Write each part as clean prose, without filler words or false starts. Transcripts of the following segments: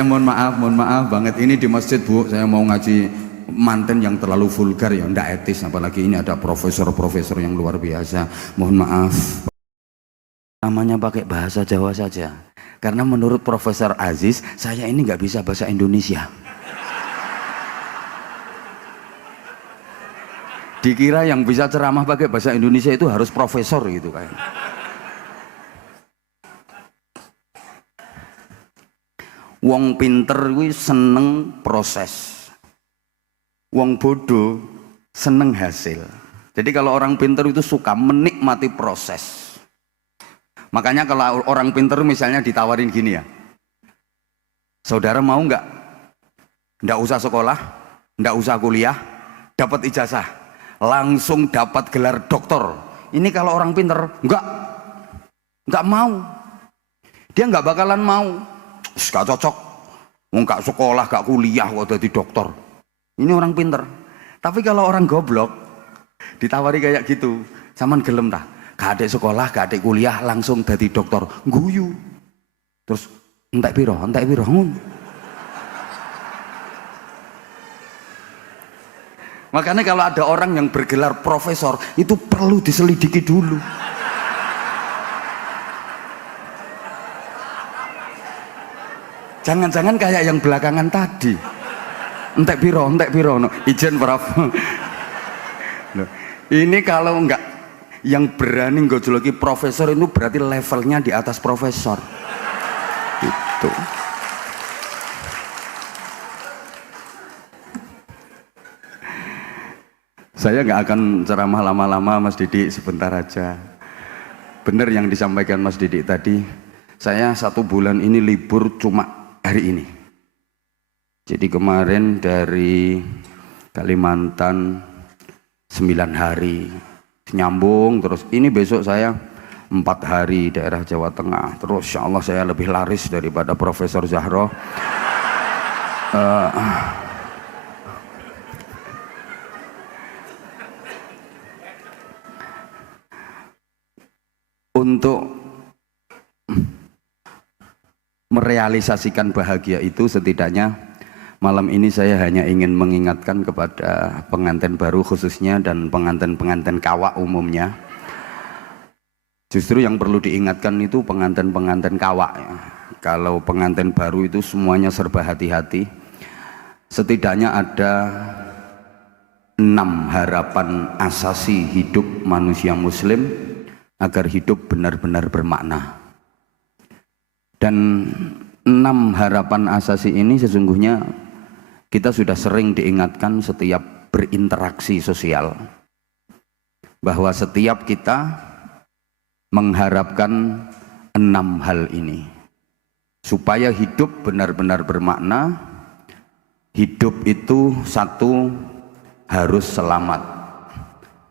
Mohon maaf banget ini di masjid Bu, saya mau ngaji manten yang terlalu vulgar ya, ndak etis, apalagi ini ada profesor-profesor yang luar biasa. Mohon maaf. Namanya pakai bahasa Jawa saja. Karena menurut Profesor Aziz, saya ini nggak bisa bahasa Indonesia. Dikira yang bisa ceramah pakai bahasa Indonesia itu harus profesor gitu kayak. Wong pinter kuwi seneng proses. Wong bodoh seneng hasil. Jadi kalau orang pinter itu suka menikmati proses. Makanya kalau orang pinter misalnya ditawarin gini ya. Saudara mau nggak? Nggak usah sekolah, nggak usah kuliah, dapat ijazah, langsung dapat gelar doktor. Ini kalau orang pinter nggak mau. Dia nggak bakalan mau. Gak cocok, nggak sekolah, gak kuliah kok jadi dokter. Ini orang pinter. Tapi kalau orang goblok ditawari kayak gitu, zaman gelem dah. Gak ada sekolah, gak ada kuliah, langsung jadi dokter. Guyu. Terus entek piro. Makanya kalau ada orang yang bergelar profesor, itu perlu diselidiki dulu. Jangan-jangan kayak yang belakangan tadi. Entek piro no. Ijen Prof. Loh, ini kalau enggak yang berani gojologi profesor itu berarti levelnya di atas profesor. Itu. Saya nggak akan ceramah lama-lama Mas Didik, sebentar aja. Bener yang disampaikan Mas Didik tadi. Saya 1 bulan ini libur cuma hari ini. Jadi kemarin dari Kalimantan 9 hari nyambung, terus ini besok saya 4 hari daerah Jawa Tengah. Terus insya Allah saya lebih laris daripada Profesor Zahro. Untuk merealisasikan bahagia itu, setidaknya malam ini saya hanya ingin mengingatkan kepada pengantin baru khususnya dan pengantin-pengantin kawak umumnya. Justru yang perlu diingatkan itu pengantin-pengantin kawak ya. Kalau pengantin baru itu semuanya serba hati-hati. Setidaknya ada 6 harapan asasi hidup manusia muslim agar hidup benar-benar bermakna. Dan 6 harapan asasi ini sesungguhnya kita sudah sering diingatkan setiap berinteraksi sosial, bahwa setiap kita mengharapkan 6 hal ini supaya hidup benar-benar bermakna. Hidup itu 1, harus selamat.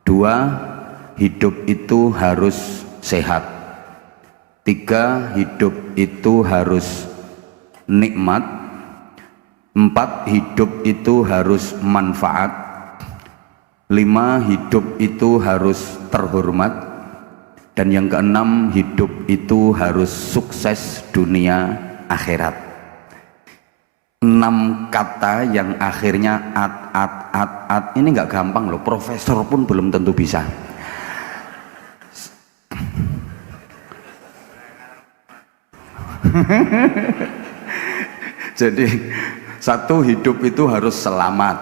2, hidup itu harus sehat. 3, hidup itu harus nikmat. 4, hidup itu harus manfaat. 5, hidup itu harus terhormat. Dan yang ke-6, hidup itu harus sukses dunia akhirat. 6 kata yang akhirnya at. Ini nggak gampang loh, profesor pun belum tentu bisa. Jadi 1, hidup itu harus selamat.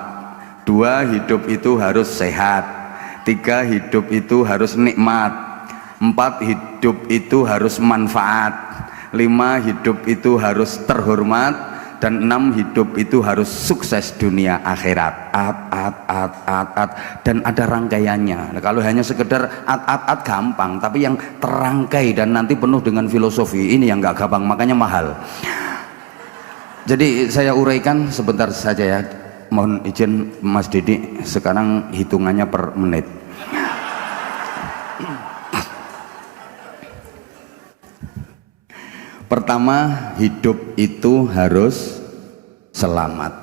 2, hidup itu harus sehat. 3, hidup itu harus nikmat. 4, hidup itu harus manfaat. 5, hidup itu harus terhormat. Dan 6, hidup itu harus sukses dunia akhirat. At. Dan ada rangkaiannya. Nah, kalau hanya sekedar at gampang, tapi yang terangkai dan nanti penuh dengan filosofi, ini yang nggak gampang, makanya mahal. Jadi saya uraikan sebentar saja ya. Mohon izin Mas Didik, sekarang hitungannya per menit. Pertama, hidup itu harus selamat.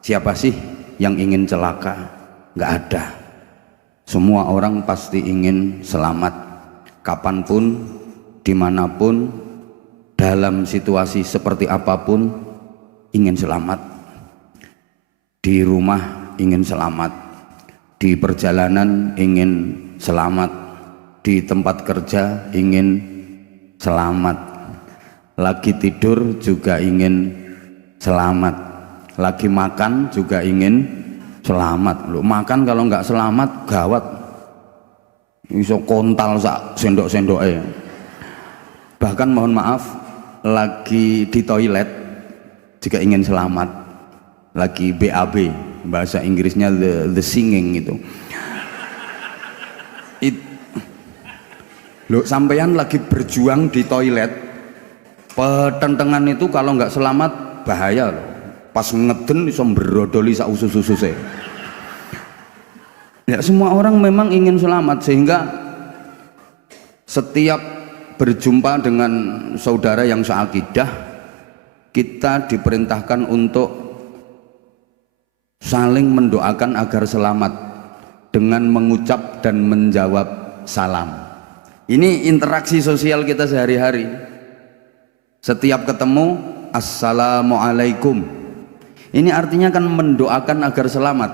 Siapa sih yang ingin celaka? Nggak ada. Semua orang pasti ingin selamat. Kapanpun, dimanapun, dalam situasi seperti apapun, ingin selamat, di rumah ingin selamat, di perjalanan ingin selamat, di tempat kerja ingin selamat, lagi tidur juga ingin selamat, lagi makan juga ingin selamat. Loh, makan kalau nggak selamat gawat, iso kontal sak sendok-sendoke. Bahkan mohon maaf, lagi di toilet juga ingin selamat, lagi BAB, bahasa Inggrisnya the singing itu. Loh, sampeyan lagi berjuang di toilet, petentengan itu kalau nggak selamat bahaya loh. Pas ngeden iso mbrodoli sak usus-ususe. Ya, semua orang memang ingin selamat, sehingga setiap berjumpa dengan saudara yang seakidah, kita diperintahkan untuk saling mendoakan agar selamat dengan mengucap dan menjawab salam. Ini interaksi sosial kita sehari-hari. Setiap ketemu, assalamualaikum. Ini artinya kan mendoakan agar selamat.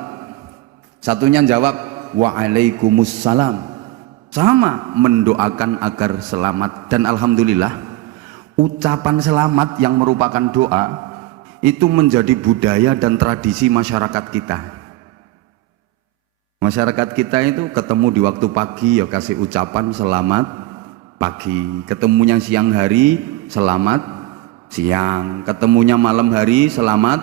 Satunya jawab waalaikumsalam. Sama, mendoakan agar selamat. Dan alhamdulillah, ucapan selamat yang merupakan doa itu menjadi budaya dan tradisi masyarakat kita. Masyarakat kita itu ketemu di waktu pagi ya kasih ucapan selamat pagi, ketemunya siang hari selamat siang, ketemunya malam hari selamat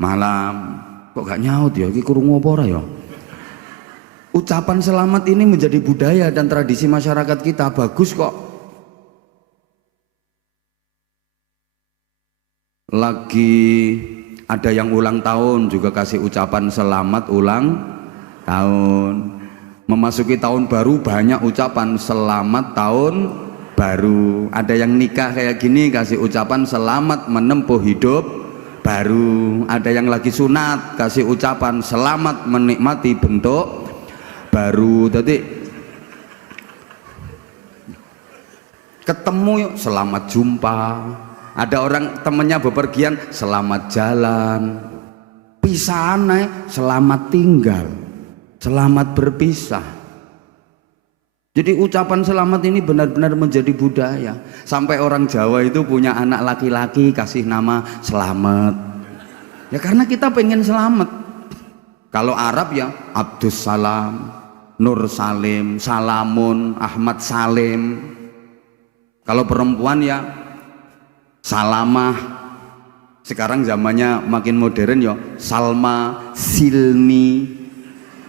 malam. Kok gak nyaut ya, iki krungu apa ora ya? Ucapan selamat ini menjadi budaya dan tradisi masyarakat kita, bagus kok. Lagi ada yang ulang tahun juga kasih ucapan selamat ulang tahun. Memasuki tahun baru banyak ucapan selamat tahun baru. Ada yang nikah kayak gini kasih ucapan selamat menempuh hidup baru. Ada yang lagi sunat kasih ucapan selamat menikmati bentuk baru. Tadi ketemu yuk selamat jumpa. Ada orang temennya bepergian selamat jalan, pisahan naik selamat tinggal, selamat berpisah. Jadi ucapan selamat ini benar-benar menjadi budaya. Sampai orang Jawa itu punya anak laki-laki kasih nama Selamat. Ya karena kita pengen selamat. Kalau Arab ya Abdus Salam, Nur Salim, Salamun, Ahmad Salim. Kalau perempuan ya Salamah. Sekarang zamannya makin modern ya Salma, Silmi.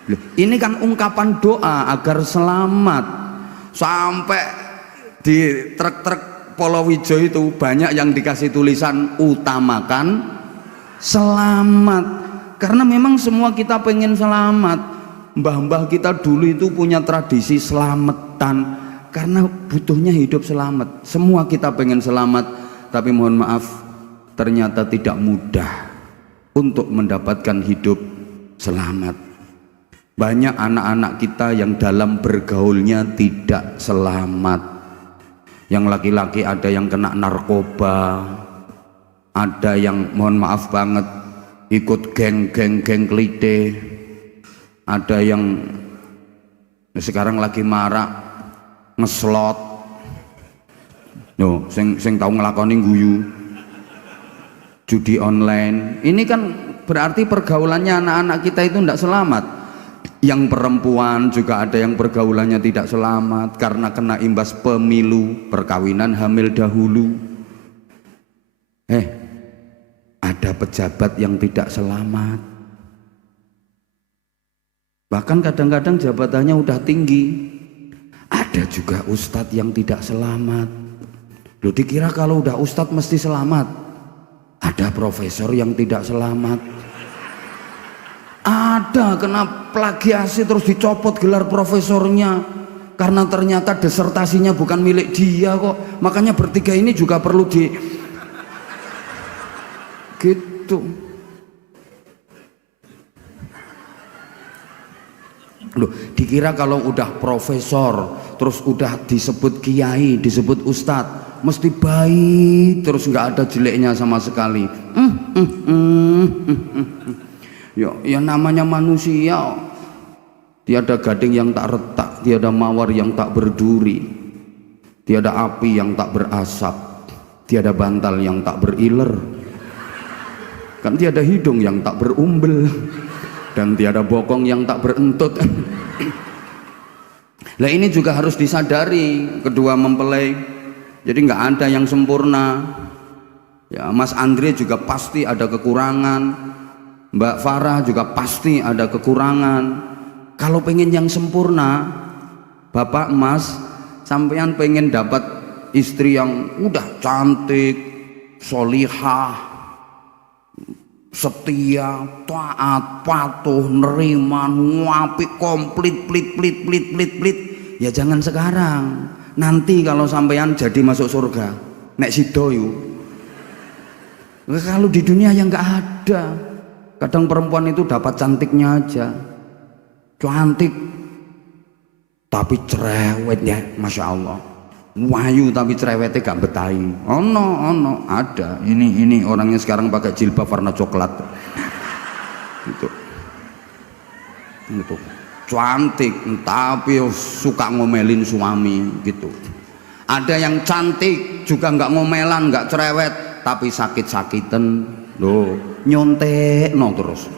Loh, ini kan ungkapan doa agar selamat. Sampai di truk-truk Polowijo itu banyak yang dikasih tulisan utamakan selamat. Karena memang semua kita pengen selamat. Mbah-mbah kita dulu itu punya tradisi selamatan karena butuhnya hidup selamat. Semua kita pengen selamat, tapi mohon maaf ternyata tidak mudah untuk mendapatkan hidup selamat. Banyak anak-anak kita yang dalam bergaulnya tidak selamat. Yang laki-laki ada yang kena narkoba, ada yang mohon maaf banget ikut geng-geng klite, ada yang sekarang lagi marak ngeslot. No, sing tahu ngelakoni guyu judi online. Ini kan berarti pergaulannya anak-anak kita itu tidak selamat. Yang perempuan juga ada yang pergaulannya tidak selamat karena kena imbas pemilu, perkawinan hamil dahulu. Ada pejabat yang tidak selamat. Bahkan kadang-kadang jabatannya udah tinggi. Ada juga ustadz yang tidak selamat. Loh, dikira kalau udah ustadz mesti selamat. Ada profesor yang tidak selamat. Ada kena plagiasi terus dicopot gelar profesornya karena ternyata disertasinya bukan milik dia kok. Makanya bertiga ini juga perlu di gitu. Loh, dikira kalau udah profesor terus udah disebut kiai, disebut ustadz, mesti baik terus, nggak ada jeleknya sama sekali. Ya namanya manusia, tiada gading yang tak retak, tiada mawar yang tak berduri, tiada api yang tak berasap, tiada bantal yang tak beriler, kan tiada hidung yang tak berumbel, dan tiada bokong yang tak berentut. Lah ini juga harus disadari kedua mempelai. Jadi nggak ada yang sempurna. Ya, Mas Andre juga pasti ada kekurangan, Mbak Farah juga pasti ada kekurangan. Kalau pengen yang sempurna, Bapak Mas, sampean pengen dapat istri yang udah cantik, solihah, setia, taat, patuh, nerima, apik, komplit, plit, ya jangan sekarang. Nanti kalau sampean jadi masuk surga, nek sido yuk. Kalau di dunia yang nggak ada, kadang perempuan itu dapat cantiknya aja, cantik tapi cerewet ya, masya Allah. Wayu tapi cerewetnya gak betahi. Ono ada. Ini orangnya sekarang pakai jilbab warna coklat. Itu cantik tapi suka ngomelin suami gitu. Ada yang cantik juga nggak ngomelan, nggak cerewet, tapi sakit-sakitan loh, nyontek no terus.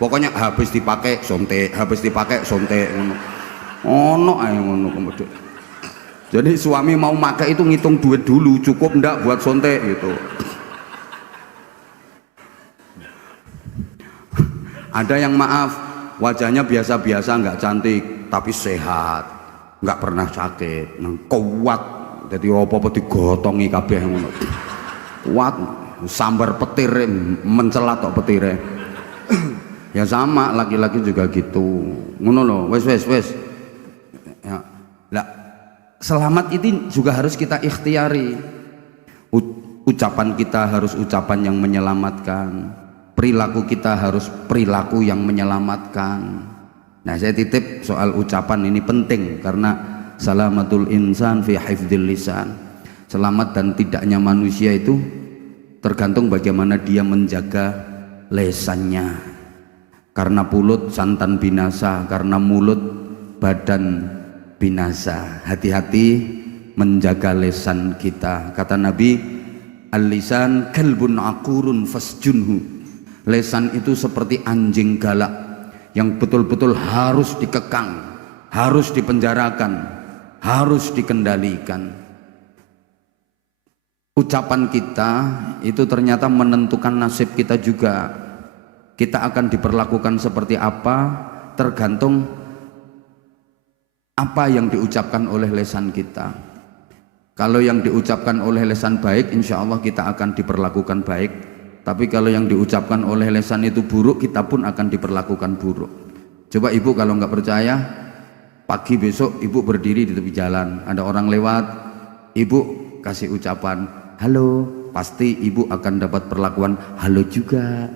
Pokoknya habis dipakai sontek, habis dipakai sontek. Ono ae ngono kemudian. Jadi suami mau pakai itu ngitung duit dulu, cukup ndak buat sontek gitu. Ada yang maaf, wajahnya biasa-biasa, nggak cantik, tapi sehat, nggak pernah sakit, kuat. Jadi apa-apa digotongi kabeh ngono. Kuat, sambar petir mencelat kok petire. Ya sama, laki-laki juga gitu. Ngono loh, wes. Ya. Lah, selamat ini juga harus kita ikhtiari. Ucapan kita harus ucapan yang menyelamatkan, perilaku kita harus perilaku yang menyelamatkan. Nah, saya titip soal ucapan ini penting karena salamatul insan fi hifdzil lisan. Selamat dan tidaknya manusia itu tergantung bagaimana dia menjaga lesannya. Karena mulut santan binasa, karena mulut badan binasa. Hati-hati menjaga lesan kita. Kata Nabi, al-lisan kalbun akurun fasjunhu. Lesan itu seperti anjing galak yang betul-betul harus dikekang, harus dipenjarakan, harus dikendalikan. Ucapan kita itu ternyata menentukan nasib kita juga. Kita akan diperlakukan seperti apa tergantung apa yang diucapkan oleh lesan kita. Kalau yang diucapkan oleh lesan baik, insya Allah kita akan diperlakukan baik. Tapi kalau yang diucapkan oleh lesan itu buruk, kita pun akan diperlakukan buruk. Coba ibu kalau nggak percaya, pagi besok ibu berdiri di tepi jalan, ada orang lewat, ibu kasih ucapan halo, pasti ibu akan dapat perlakuan halo juga.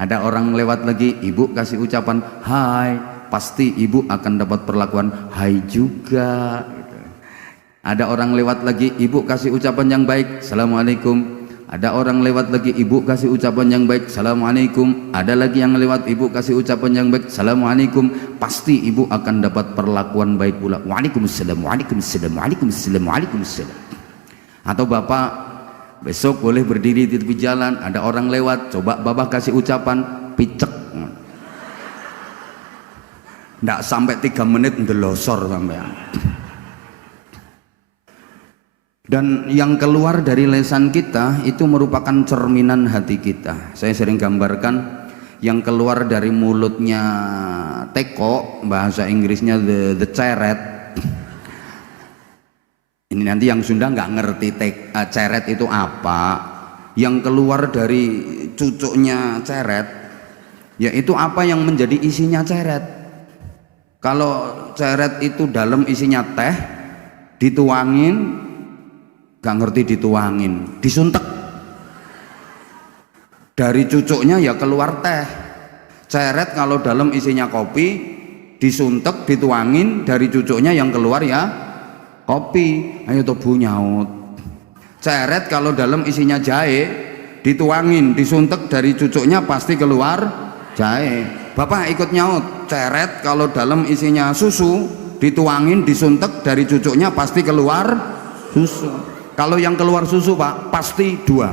Ada orang lewat lagi, ibu kasih ucapan hai, pasti ibu akan dapat perlakuan hai juga. Ada orang lewat lagi, ibu kasih ucapan yang baik, assalamualaikum. Ada orang lewat lagi, ibu kasih ucapan yang baik, assalamualaikum. Ada lagi yang lewat, ibu kasih ucapan yang baik, assalamualaikum. Pasti ibu akan dapat perlakuan baik pula. Waalaikumsalam, waalaikumsalam, waalaikumsalam, waalaikumsalam. Atau bapak besok boleh berdiri di tepi jalan, ada orang lewat, coba bapak kasih ucapan picek. Nggak sampai 3 menit ndelosor sampean. Dan yang keluar dari lesan kita itu merupakan cerminan hati kita. Saya sering gambarkan yang keluar dari mulutnya teko, bahasa Inggrisnya the ceret. Ini nanti yang Sunda nggak ngerti ceret itu apa. Yang keluar dari cucuknya ceret, yaitu apa yang menjadi isinya ceret. Kalau ceret itu dalam isinya teh, dituangin, nggak ngerti dituangin, disuntek. Dari cucuknya ya keluar teh. Ceret kalau dalam isinya kopi, disuntek, dituangin, dari cucuknya yang keluar ya kopi. Ayo tobu nyaut. Ceret kalau dalam isinya jahe, dituangin, disuntek dari cucuknya pasti keluar jahe. Bapak ikut nyaut, ceret kalau dalam isinya susu, dituangin, disuntek dari cucuknya pasti keluar susu. Kalau yang keluar susu Pak, pasti dua.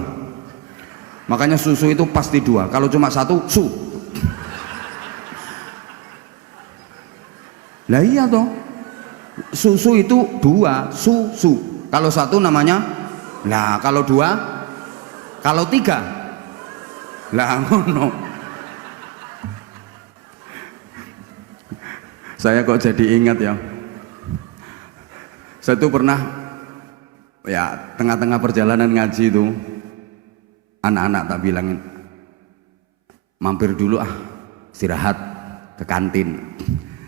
Makanya susu itu pasti dua. Kalau cuma satu, su. Lah iya toh. Susu itu dua, susu. Kalau satu namanya, nah kalau dua, kalau tiga, lah ngono. Saya kok jadi ingat ya. Saya tuh pernah ya tengah-tengah perjalanan ngaji itu, anak-anak tak bilangin, mampir dulu istirahat ke kantin.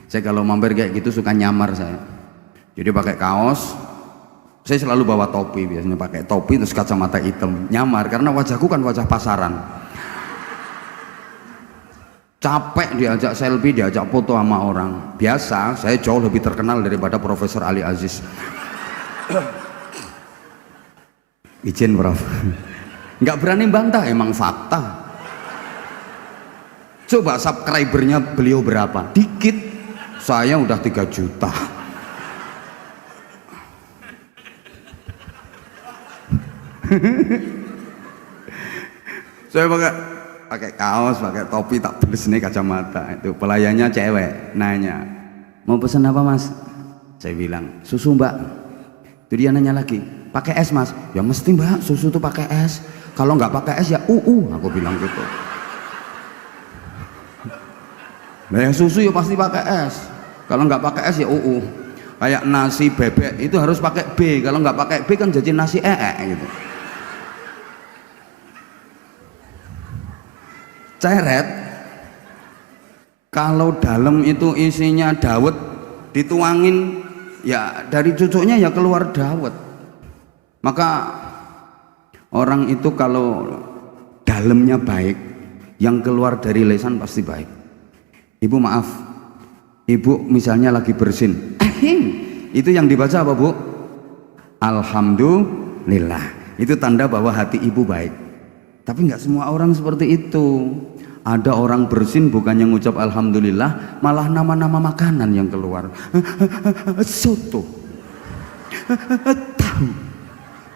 Saya kalau mampir kayak gitu suka nyamar saya. Jadi pakai kaos, saya selalu bawa topi, biasanya pakai topi terus kacamata hitam, nyamar karena wajahku kan wajah pasaran. Capek diajak selfie, diajak foto sama orang. Biasa, saya jauh lebih terkenal daripada Profesor Ali Aziz. Izin Prof. Nggak berani bantah, emang fakta. Coba subscribernya beliau berapa? Dikit. Saya udah 3 juta. Saya pakai kaos, pakai topi, tak beres nih kacamata. Itu pelayannya cewek, nanya, mau pesan apa Mas? Saya bilang, susu Mbak. Itu dia nanya lagi, pakai es Mas? Ya mesti Mbak, susu tuh pakai es. Kalau nggak pakai es ya aku bilang gitu. Nah yang susu ya pasti pakai es. Kalau nggak pakai es ya Kayak nasi bebek itu harus pakai B. Kalau nggak pakai B kan jadi nasi gitu. Ceret kalau dalam itu isinya dawet, dituangin ya dari cucuknya ya keluar dawet. Maka orang itu kalau dalamnya baik, yang keluar dari lisan pasti baik. Ibu maaf, ibu misalnya lagi bersin, itu yang dibaca apa Bu? Alhamdulillah. Itu tanda bahwa hati ibu baik. Tapi nggak semua orang seperti itu. Ada orang bersin bukannya ngucap alhamdulillah, malah nama-nama makanan yang keluar. Soto, tahu.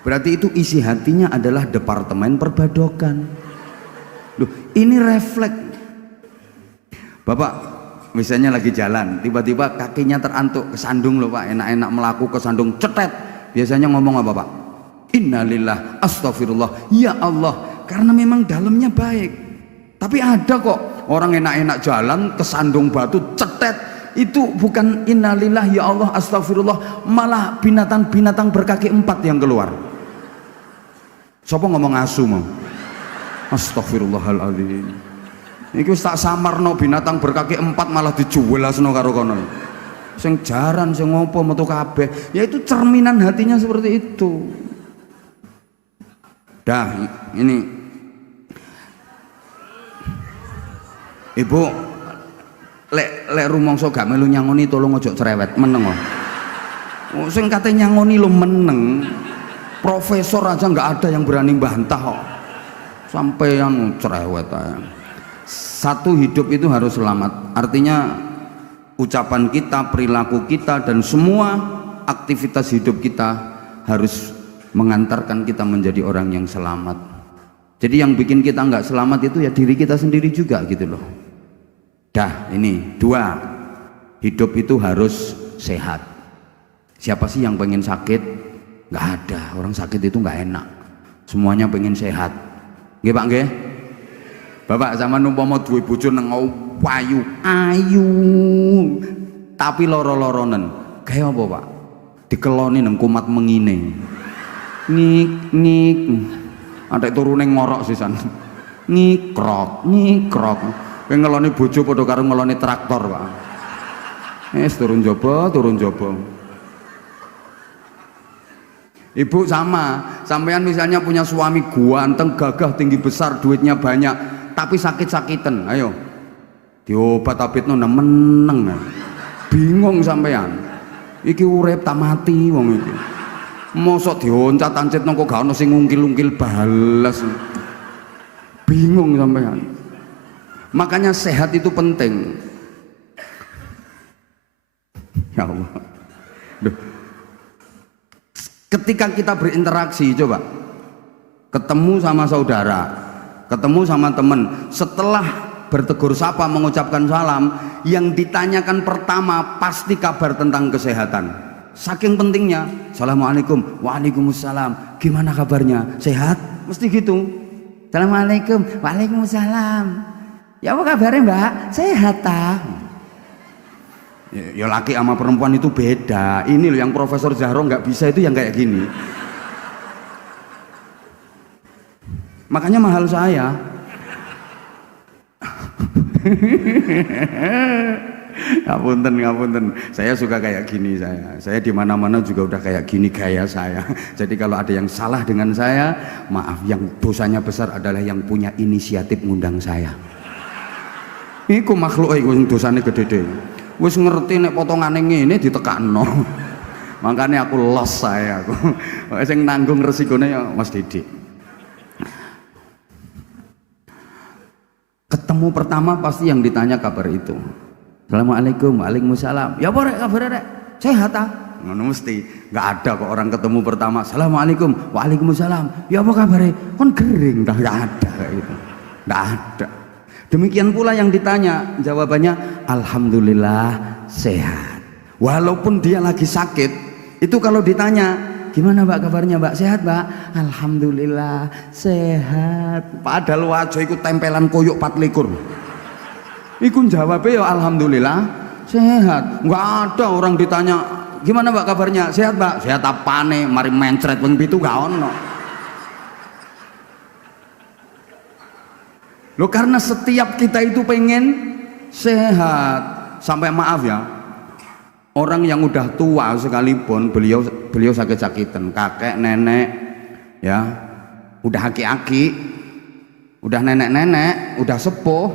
Berarti itu isi hatinya adalah departemen perbadokan. Loh, ini refleks. Bapak misalnya lagi jalan, tiba-tiba kakinya terantuk, kesandung loh Pak, enak-enak melaku kesandung, cetet. Biasanya ngomong apa Pak? Innalillah, astagfirullah, ya Allah. Karena memang dalamnya baik. Tapi ada kok orang enak-enak jalan kesandung batu cetet, itu bukan innalillah ya Allah astagfirullah, malah binatang-binatang berkaki 4 yang keluar. Sopo ngomong asu mau? Astagfirullahaladzim. Iki wis tak samarno binatang berkaki 4 malah dijuwelasno karo kono. Sing jaran sing ngopo metu kabeh. Ya itu cerminan hatinya seperti itu. Dah ini Ibu lek rumangsa gak melu nyangoni tolong ojo cerewet meneng kok. Sing kate nyangoni lo meneng. Profesor aja nggak ada yang berani bantah kok. Sampeyan cerewet aja. Satu hidup itu harus selamat. Artinya ucapan kita, perilaku kita dan semua aktivitas hidup kita harus mengantarkan kita menjadi orang yang selamat. Jadi yang bikin kita nggak selamat itu ya diri kita sendiri juga gitu loh. Dah ini 2, hidup itu harus sehat. Siapa sih yang pengen sakit? Nggak ada. Orang sakit itu nggak enak. Semuanya pengen sehat. Nggih Pak nggih? Bapak zaman umpama duwe bojo nang ayu, tapi loro-loronen. Kayak apa Pak? Dikeloni nang kumat mengine. Ngik. Ada turune ngorok sisan. Ngikrok. Kowe ngeloni bojo padha karo ngeloni traktor, Pak. Turun jaba. Ibu sama, sampean misalnya punya suami ganteng, gagah, tinggi besar, duitnya banyak, tapi sakit-sakitan, ayo diobat abitno meneng. Bingung sampean. Iki urip tak mati wong iki. Mosok dioncat-ancit nang kok gak ono sing ngungkil-ungkil balas. Bingung sampean. Makanya sehat itu penting. Ya Allah. Duh. Ketika kita berinteraksi, coba ketemu sama saudara, ketemu sama teman, setelah bertegur sapa mengucapkan salam, yang ditanyakan pertama pasti kabar tentang kesehatan. Saking pentingnya, assalamualaikum, waalaikumsalam, gimana kabarnya, sehat, mesti gitu. Assalamualaikum, waalaikumsalam, ya apa kabarnya mbak, sehat tak? Ya laki sama perempuan itu beda. Ini loh yang Profesor Zahro nggak bisa itu yang kayak gini. Makanya mahal saya. Ngapunten. Saya suka kayak gini saya. Saya di mana-mana juga udah kayak gini gaya saya. Jadi kalau ada yang salah dengan saya, maaf, yang dosanya besar adalah yang punya inisiatif ngundang saya. Iku makhluk iku sing dosane gede-gede. Wis ngerti nek potongane ngene ditekakno. Makanya aku los saya aku. Sing nanggung resikone ya Mas Didik. Ketemu pertama pasti yang ditanya kabar itu. Assalamualaikum, waalaikumsalam. Ya apa rek kabar rek? Sehat ah? Ngono mesti. Enggak ada kok orang ketemu pertama. Assalamualaikum, waalaikumsalam. Ya apa kabar? Kon gering dah, enggak ada kayak gitu. Enggak ada. Demikian pula yang ditanya, jawabannya alhamdulillah sehat. Walaupun dia lagi sakit, itu kalau ditanya, gimana mbak kabarnya mbak, sehat mbak? Alhamdulillah sehat. Padahal wajah itu tempelan koyok 24. Iku jawabnya ya alhamdulillah sehat. Enggak ada orang ditanya gimana mbak kabarnya, sehat mbak? Sehat apane, mari mencret wong pitu gak ono. Loh karena setiap kita itu pengen sehat. Sampai maaf ya, orang yang udah tua sekalipun beliau sakit-sakitan, kakek, nenek ya, udah aki-aki, udah nenek-nenek, udah sepuh,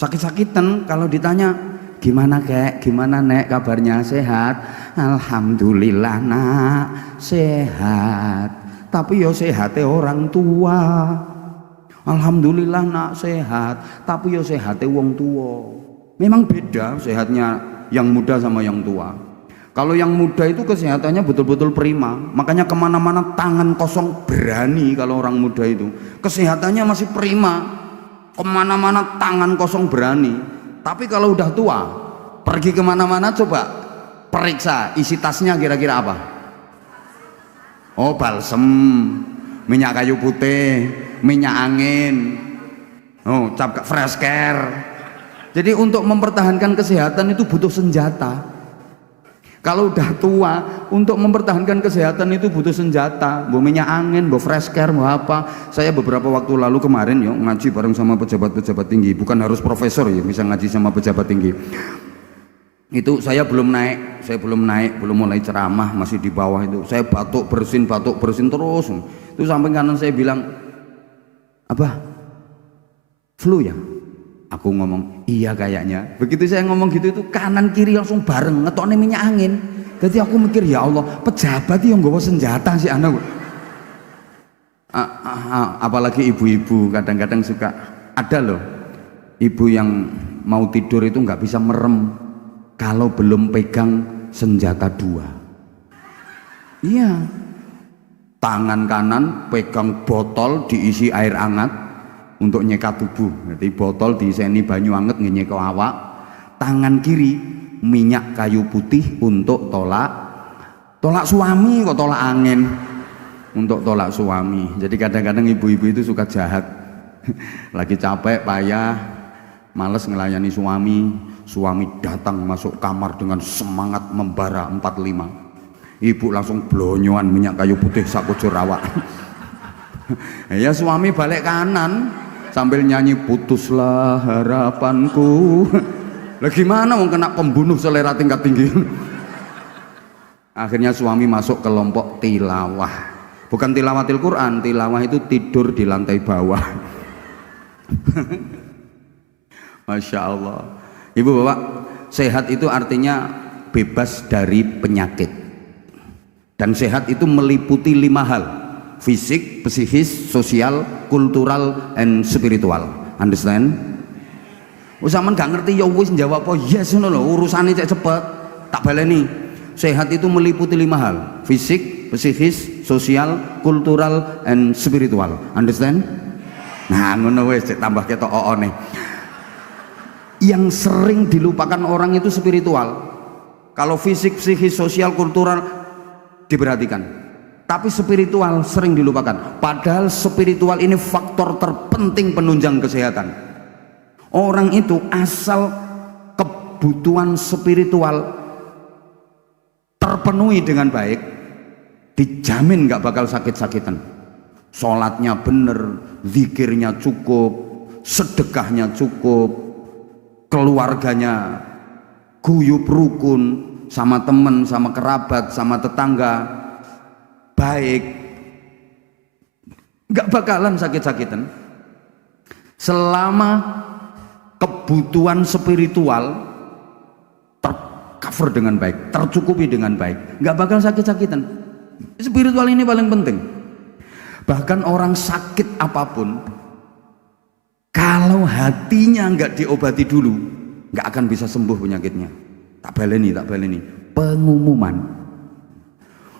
sakit-sakitan, kalau ditanya gimana kek, gimana nek kabarnya, sehat? Alhamdulillah nak sehat. Tapi yo sehatnya orang tua. Alhamdulillah nak sehat, tapi yo sehatnya wong tua. Memang beda sehatnya yang muda sama yang tua. Kalau yang muda itu kesehatannya betul-betul prima, makanya kemana-mana tangan kosong berani. Kalau orang muda itu kesehatannya masih prima, kemana-mana tangan kosong berani. Tapi kalau udah tua, pergi kemana-mana coba periksa isi tasnya kira-kira apa? Oh balsem, minyak kayu putih, minyak angin, oh cap fresh care. Jadi untuk mempertahankan kesehatan itu butuh senjata. Kalau udah tua, untuk mempertahankan kesehatan itu butuh senjata, mau minyak angin, mau fresh care, mau apa. Saya beberapa waktu lalu kemarin yo ngaji bareng sama pejabat-pejabat tinggi, bukan harus profesor ya, bisa ngaji sama pejabat tinggi. Itu saya belum naik, belum mulai ceramah, masih di bawah itu. Saya batuk bersin terus. Itu sampai kanan saya bilang, apa? Flu ya? Aku ngomong, iya kayaknya. Begitu saya ngomong gitu itu kanan kiri langsung bareng ngetokne minyak angin. Jadi aku mikir ya Allah, pejabat yang nggawa senjata sih anak. Apalagi ibu-ibu kadang-kadang suka ada loh. Ibu yang mau tidur itu nggak bisa merem kalau belum pegang senjata dua. Iya. Tangan kanan pegang botol diisi air hangat untuk nyekat tubuh. Jadi botol diiseni banyu anget ngenyek awak. Tangan kiri minyak kayu putih untuk tolak suami, kok tolak angin. Untuk tolak suami. Jadi kadang-kadang ibu-ibu itu suka jahat. Lagi capek, payah, males ngelayani suami. Suami datang masuk kamar dengan semangat membara 45. Ibu langsung blonyoan minyak kayu putih sak kujur awak. Ya suami balik kanan sambil nyanyi putuslah harapanku. Lah gimana mau kena pembunuh selera tingkat tinggi. Akhirnya suami masuk kelompok tilawah. Bukan tilawatil Quran, tilawah itu tidur di lantai bawah. Masya Allah. Ibu bapak, sehat itu artinya bebas dari penyakit. Dan sehat itu meliputi 5 hal: fisik, psikis, sosial, kultural, and spiritual. Understand? Sampeyan gak ngerti ya wis jawab apa yes ngono lho, urusane cek cepet. Tak baleni. Sehat itu meliputi 5 hal: fisik, psikis, sosial, kultural, and spiritual. Understand? Nah, ngono wis cek tambah ketok oone. Yang sering dilupakan orang itu spiritual. Kalau fisik, psikis, sosial, kultural diperhatikan, tapi spiritual sering dilupakan. Padahal spiritual ini faktor terpenting penunjang kesehatan. Orang itu asal kebutuhan spiritual terpenuhi dengan baik, dijamin gak bakal sakit-sakitan. Sholatnya bener, zikirnya cukup, sedekahnya cukup, keluarganya guyup rukun, sama teman, sama kerabat, sama tetangga baik, gak bakalan sakit-sakitan selama kebutuhan spiritual tercover dengan baik, tercukupi dengan baik, gak bakal sakit-sakitan. Spiritual ini paling penting. Bahkan orang sakit apapun, kalau hatinya gak diobati dulu, gak akan bisa sembuh penyakitnya. Tak baleni, pengumuman.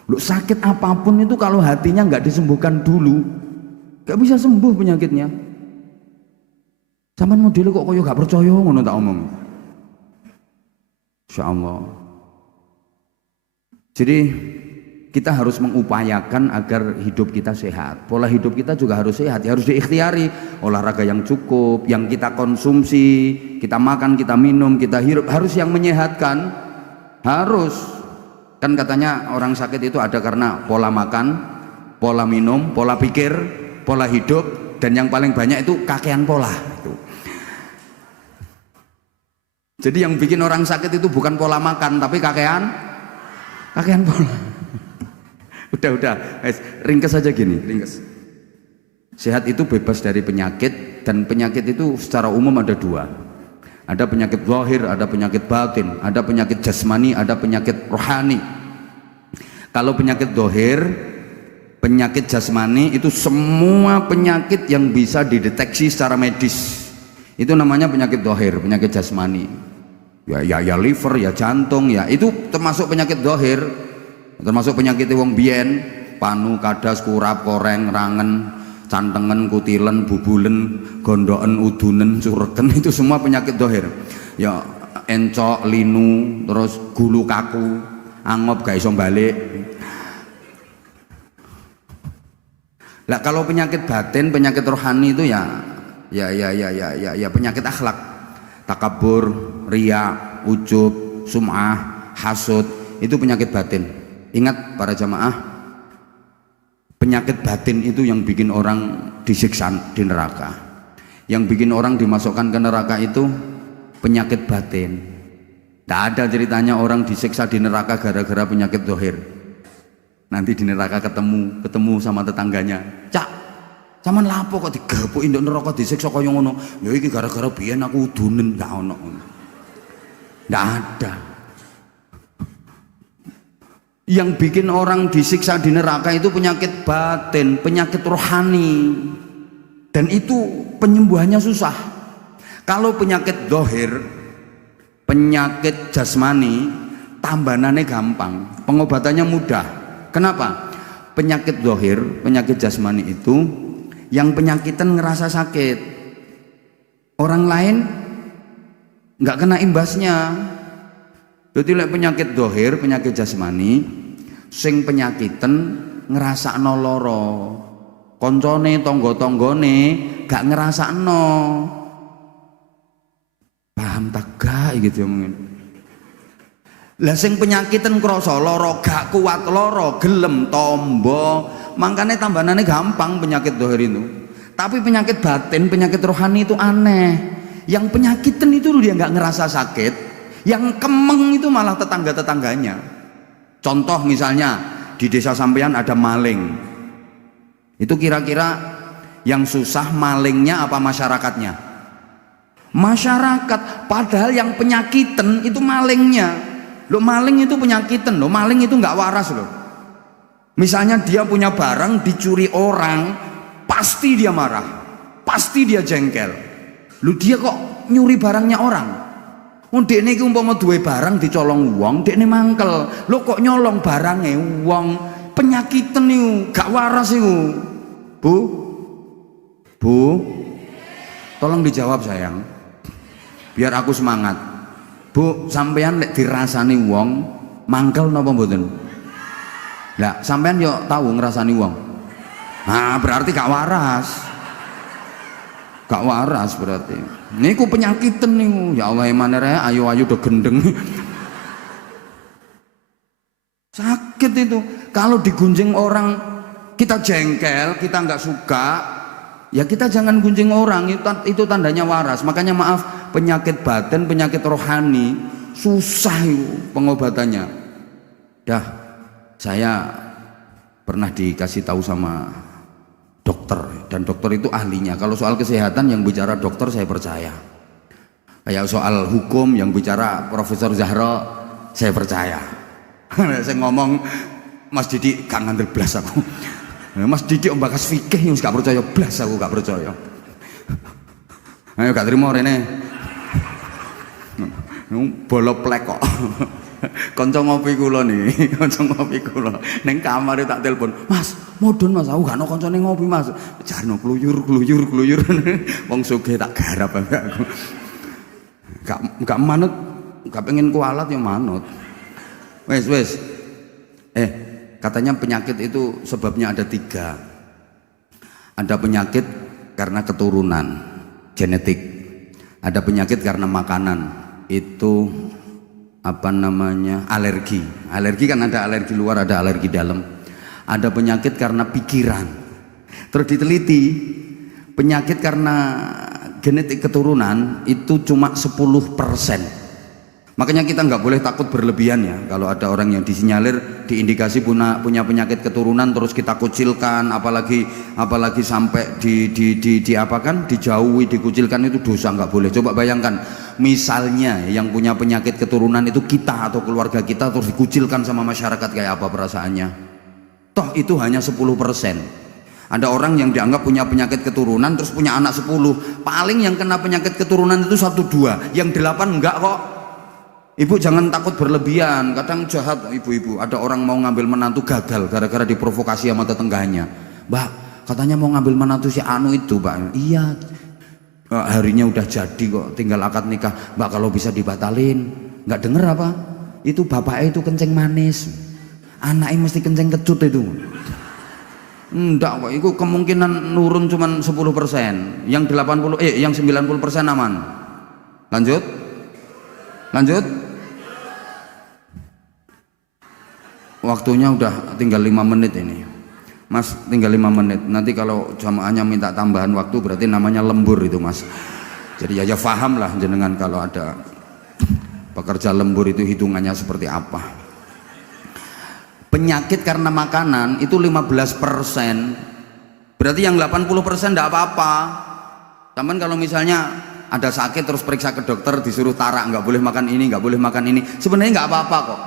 Lu sakit apapun itu kalau hatinya nggak disembuhkan dulu, nggak bisa sembuh penyakitnya. Zaman model kok koyo gak percaya ngono tak omong. Insyaallah. Jadi kita harus mengupayakan agar hidup kita sehat. Pola hidup kita juga harus sehat, harus diikhtiari. Olahraga yang cukup, yang kita konsumsi, kita makan, kita minum, kita hirup harus yang menyehatkan. Harus. Kan katanya orang sakit itu ada karena pola makan, pola minum, pola pikir, pola hidup, dan yang paling banyak itu kakean pola. Jadi yang bikin orang sakit itu bukan pola makan, tapi kakean pola. Udah, ringkes aja gini, ringkes. Sehat itu bebas dari penyakit, dan penyakit itu secara umum ada 2. Ada penyakit zahir, ada penyakit batin, ada penyakit jasmani, ada penyakit rohani. Kalau penyakit zahir, penyakit jasmani itu semua penyakit yang bisa dideteksi secara medis. Itu namanya penyakit zahir, penyakit jasmani. Ya liver, ya jantung, ya itu termasuk penyakit zahir. Termasuk penyakit wong biyen, panu, kadas, kurap, koreng, rangen, cantengen, kutilen, bubulen, gondoken, udunen, cureken, itu semua penyakit zahir. Ya encok, linu, terus gulu kaku, angop gak iso balik. Lah kalau penyakit batin, penyakit rohani itu ya penyakit akhlak. Takabur, riya, ujub, sum'ah, hasud, itu penyakit batin. Ingat para jamaah, penyakit batin itu yang bikin orang disiksa di neraka. Yang bikin orang dimasukkan ke neraka itu penyakit batin. Tidak ada ceritanya orang disiksa di neraka gara-gara penyakit zahir. Nanti di neraka ketemu sama tetangganya. Cak, zaman lapo kok digepuki nduk neraka disiksa kaya ngono? Ya iki gara-gara biyen aku udunen, gak ono. Nggak ada. Yang bikin orang disiksa di neraka itu penyakit batin, penyakit rohani, dan itu penyembuhannya susah. Kalau penyakit zahir, penyakit jasmani, tambanannya gampang, pengobatannya mudah. Kenapa? Penyakit zahir, penyakit jasmani itu yang penyakitan ngerasa sakit, orang lain nggak kena imbasnya. Jadi penyakit zahir, penyakit jasmani, sing penyakitan ngerasakno lara, koncone, tangga-tanggane gak ngerasakno. Paham tak gak gitu mungkin. Lah sing penyakitan krasa lara, gak kuat lara, gelem tombo, makanya tambanane gampang penyakit zahir itu. Tapi penyakit batin, penyakit rohani itu aneh. Yang penyakitan itu dia nggak ngerasa sakit, yang kemeng itu malah tetangga-tetangganya. Contoh misalnya di desa sampean ada maling, itu kira-kira yang susah malingnya apa masyarakatnya? Masyarakat. Padahal yang penyakitan itu malingnya. Lo maling itu penyakitan, lo maling itu nggak waras lo. Misalnya dia punya barang dicuri orang, pasti dia marah, pasti dia jengkel. Lu dia kok nyuri barangnya orang? Dekne iki umpama duwe barang dicolong wong, dekne mangkel. Lu kok nyolong barange wong? Penyakiten niku, gak waras iku. Bu? Tolong dijawab sayang. Biar aku semangat. Bu, sampean lek dirasani wong mangkel napa mboten? Lah, sampean yo tahu ngrasani wong. Nah, berarti gak waras. Gak waras berarti. Niku penyakitan niku. Ya Allah emane rek ayu-ayu do gendeng. Sakit itu. Kalau digunjing orang kita jengkel, kita nggak suka, ya kita jangan gunjing orang. Itu tandanya waras. Makanya maaf, penyakit batin, penyakit rohani susah itu pengobatannya. Dah, saya pernah dikasih tahu sama dokter, dan dokter itu ahlinya. Kalau soal kesehatan yang bicara dokter saya percaya. Kayak soal hukum yang bicara Profesor Zahra saya percaya. Saya ngomong Mas Didi gak ngandel blas aku. Mas Didi ombakas fikih yang gak percaya blas, aku gak percaya. Ayo gak terima rene. Bolo plek kok. Kanca ngopi kula nih, kanca ngopi kula. Ning kamare tak telepon, "Mas, modon Mas, aku gak ono kancane ngopi Mas." Jarno kluyur. Wong sugih tak garap aku. Gak manut, gak pengen kualat ya manut. Wes. Katanya penyakit itu sebabnya ada 3. Ada penyakit karena keturunan, genetik. Ada penyakit karena makanan, itu apa namanya, alergi. Alergi kan ada alergi luar, ada alergi dalam. Ada penyakit karena pikiran. Terus diteliti, penyakit karena genetik keturunan itu cuma 10%. Makanya kita nggak boleh takut berlebihan ya. Kalau ada orang yang disinyalir diindikasi punya penyakit keturunan terus kita kucilkan, apalagi sampai dijauhi, dikucilkan, itu dosa, nggak boleh. Coba bayangkan, misalnya yang punya penyakit keturunan itu kita atau keluarga kita, terus dikucilkan sama masyarakat, kayak apa perasaannya? Toh itu hanya 10%. Ada orang yang dianggap punya penyakit keturunan terus punya anak 10, paling yang kena penyakit keturunan itu 1-2, yang 8 enggak kok. Ibu jangan takut berlebihan. Kadang jahat ibu-ibu, ada orang mau ngambil menantu gagal gara-gara diprovokasi sama tetangganya. "Mbak, katanya mau ngambil menantu si Anu itu, Mbak." "Iya, harinya udah jadi kok, tinggal akad nikah." "Mbak, kalau bisa dibatalin." "Nggak denger apa? Itu bapaknya itu kenceng manis, anaknya mesti kenceng kecut itu." Enggak kok, itu kemungkinan nurun cuman 10%. Yang 90% aman. Lanjut. Waktunya udah tinggal 5 menit ini. Mas, tinggal 5 menit. Nanti kalau jamaahnya minta tambahan waktu berarti namanya lembur itu, Mas. Jadi ya paham lah jenengan kalau ada pekerja lembur itu hitungannya seperti apa. Penyakit karena makanan itu 15%. Berarti yang 80% enggak apa-apa. Teman kalau misalnya ada sakit terus periksa ke dokter, disuruh tarak, nggak boleh makan ini, nggak boleh makan ini, sebenarnya nggak apa-apa kok.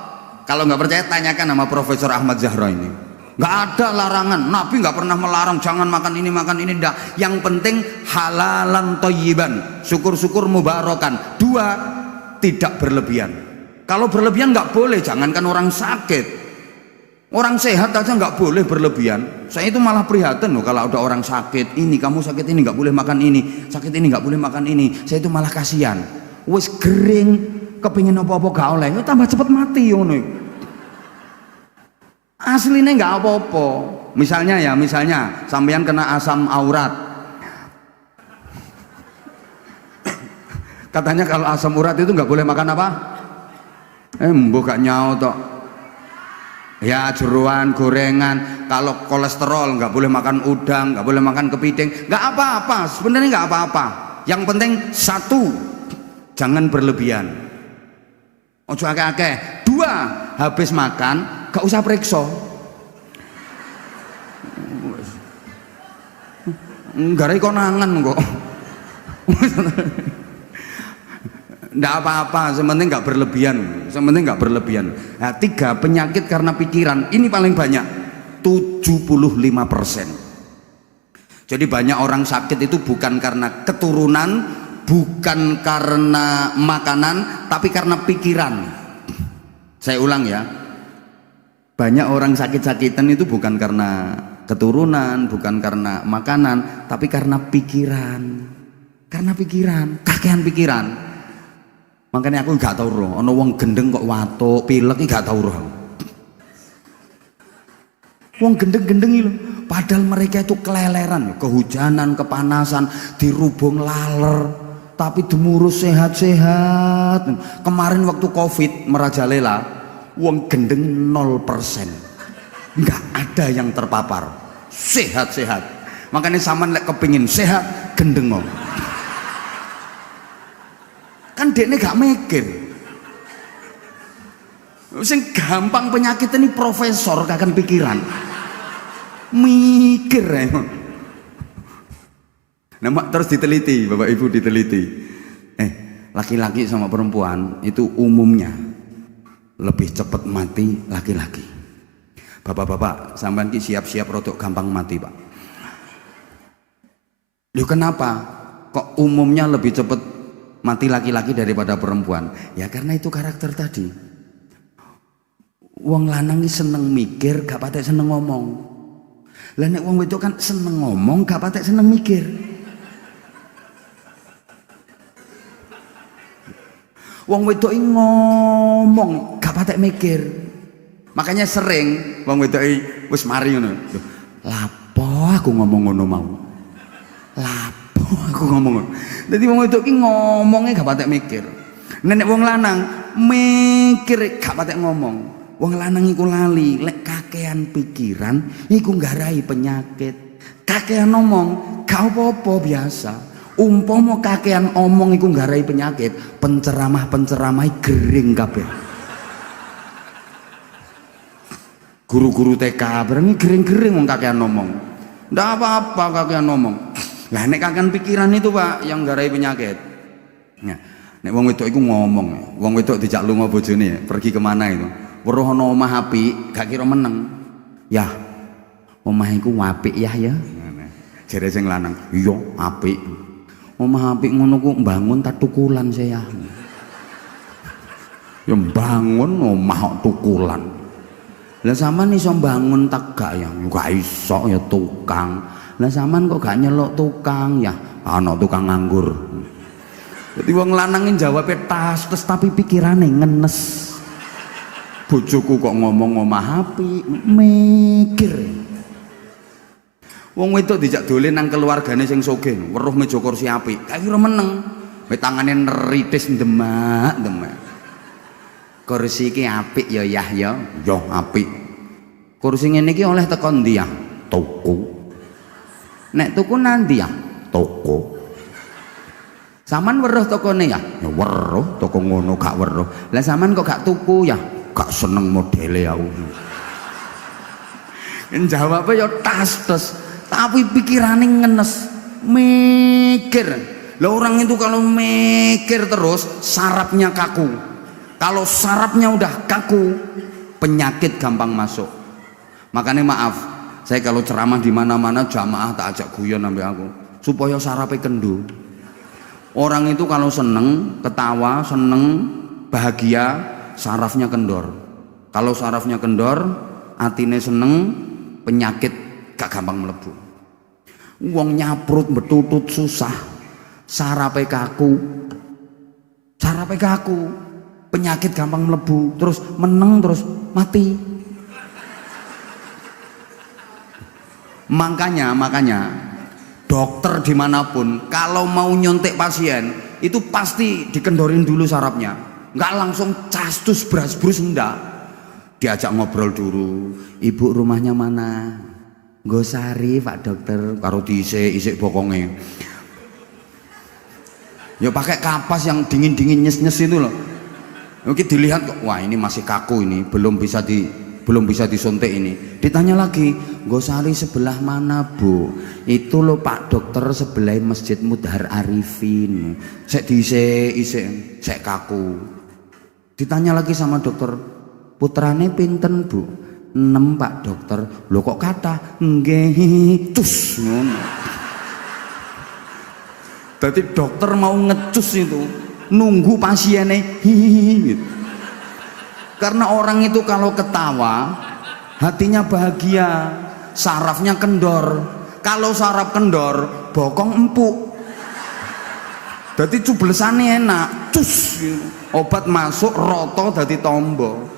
Kalau nggak percaya tanyakan sama Profesor Ahmad Zahra ini. Nggak ada larangan, Nabi nggak pernah melarang jangan makan ini enggak. Yang penting halalan thayyiban, syukur-syukur mubarakan. 2, tidak berlebihan. Kalau berlebihan nggak boleh, jangankan orang sakit, orang sehat aja nggak boleh berlebihan. Saya itu malah prihatin loh kalau ada orang sakit, "Ini kamu sakit ini nggak boleh makan ini, sakit ini nggak boleh makan ini." Saya itu malah kasihan. Wes kering, kepingin apa-apa gak oleh, tambah cepet mati ngono. Aslinya nggak apa-apa. Misalnya sampean kena asam urat. Katanya kalau asam urat itu nggak boleh makan apa? Mbok gak nyau tok. Ya jeroan, gorengan. Kalau kolesterol nggak boleh makan udang, nggak boleh makan kepiting. Nggak apa-apa, sebenarnya nggak apa-apa. Yang penting 1, jangan berlebihan. Ojo akeh-akeh. 2, habis makan gak usah periksa. Garai konangan kok. Nggak apa-apa, sementing nggak berlebihan. Nah, 3, penyakit karena pikiran, ini paling banyak. 75%. Jadi banyak orang sakit itu bukan karena keturunan, bukan karena makanan, tapi karena pikiran. Saya ulang ya, banyak orang sakit-sakitan itu bukan karena keturunan, bukan karena makanan, tapi karena pikiran. Karena pikiran, kakean pikiran. Makanya aku gak tahu roh, ono wong gendeng kok watuk, pilek gak tahu roh. Wong gendeng-gendeng itu, padahal mereka itu keleleran, kehujanan, kepanasan, dirubung laler, tapi demurus sehat-sehat. Kemarin waktu Covid merajalela, wong gendeng 0%, nggak ada yang terpapar, sehat-sehat. Makanya sampean lek kepingin sehat, gendeng ngomong. Kan dekne gak mikir. Sing gampang penyakit ini profesor kakan pikiran. Mikir ya. Nah, terus diteliti, Bapak Ibu diteliti. Laki-laki sama perempuan itu umumnya lebih cepat mati laki-laki. Bapak-bapak, sampean ki siap-siap rodok gampang mati, Pak. Loh kenapa? Kok umumnya lebih cepat mati laki-laki daripada perempuan? Ya karena itu karakter tadi. Wong lanang iki seneng mikir, gak patek seneng ngomong. Lah nek wong wedok kan seneng ngomong, gak patek seneng mikir. Wong wedok iki ngomong, gak patek mikir. Makanya sering wong wedok wis mari ngono. Lapo aku ngomong ngono mau. Lapo aku ngomong ngono. Dadi wong wedok iki ngomongnya gak patek mikir. Nek wong lanang mikir gak patek ngomong. Wong lanang iku lali, lek kakean pikiran iku nggarai penyakit. Kakean ngomong gak apa-apa biasa. Umpama kakean omong iku nggarai penyakit, penceramah-penceramah gering kabeh. Guru-guru TK bareng gering-gering wong kakean ngomong. Ndak apa-apa kakean ngomong. Lah nek kakean pikiran itu Pak yang nggarai penyakit. Nah, nek wong wedok iku ngomong, wong wedok dijak lunga bojone pergi kemana itu. Weruh ana omah apik, gak kira meneng. Yah, omah iku apik ya. Jere sing lanang, iya apik. Omah apik ngono ku mbangun tak tukulan saya. Ya mbangun omah kok tukulan. Lah sampean iso mbangun tak gak ya? Gak iso ya tukang. Lah sampean kok gak nyeluk tukang ya? Ana tukang nganggur. Dadi wong lanang jawabe tas tapi pikirane ngenes. Bojoku kok ngomong omah apik, mikir. Wong wedok dijak dolen nang keluargane sing sugih, weruh meja kursi apik, gak kira meneng. Wis tangane neritis ndemak-ndemak. Kursi iki apik ya Yah ya, yo apik. Kursi ngene iki oleh teko ndi ya? Toko. Nek tuku nandi ya? Toko. Saman weruh tokone ya? Ya weruh, toko ngono gak weruh. Lah saman kok gak tuku ya? Gak seneng modele aku. Jawabnya ya tas-tas, tapi pikirannya ngenes, mikir. Lah orang itu kalau mikir terus sarafnya kaku. Kalau sarafnya udah kaku, penyakit gampang masuk. Makanya maaf, saya kalau ceramah di mana-mana jamaah tak ajak guyon sampai aku, supaya sarafnya kendu. Orang itu kalau seneng, ketawa, seneng, bahagia, sarafnya kendor. Kalau sarafnya kendor, atine seneng, penyakit gak gampang mlebu. Wong nyaprut betutut susah, sarape kaku, penyakit gampang mlebu, terus meneng terus mati. Makanya dokter dimanapun kalau mau nyontek pasien itu pasti dikendorin dulu sarafnya, nggak langsung castus brasbrus, enggak. Diajak ngobrol dulu, ibu rumahnya mana? Gosari Pak Dokter, karo diisik bokonge. Ya pakai kapas yang dingin nyes itu loh. Mungkin dilihat kok, wah ini masih kaku ini, belum bisa disuntik ini. Ditanya lagi, Gosari sebelah mana Bu? Itu loh Pak Dokter sebelah Masjid Mudhar Arifin. Sek diisik, sek kaku. Ditanya lagi sama dokter, putrane pinten Bu? 6 Pak dokter. Lho kok kata nggih cus ngono. Dadi dokter mau ngecus itu nunggu pasiennya hihihi gitu. Karena orang itu kalau ketawa hatinya bahagia, sarafnya kendor. Kalau saraf kendor bokong empuk. Dadi cublesane enak cus gitu. Obat masuk roto dadi tombo.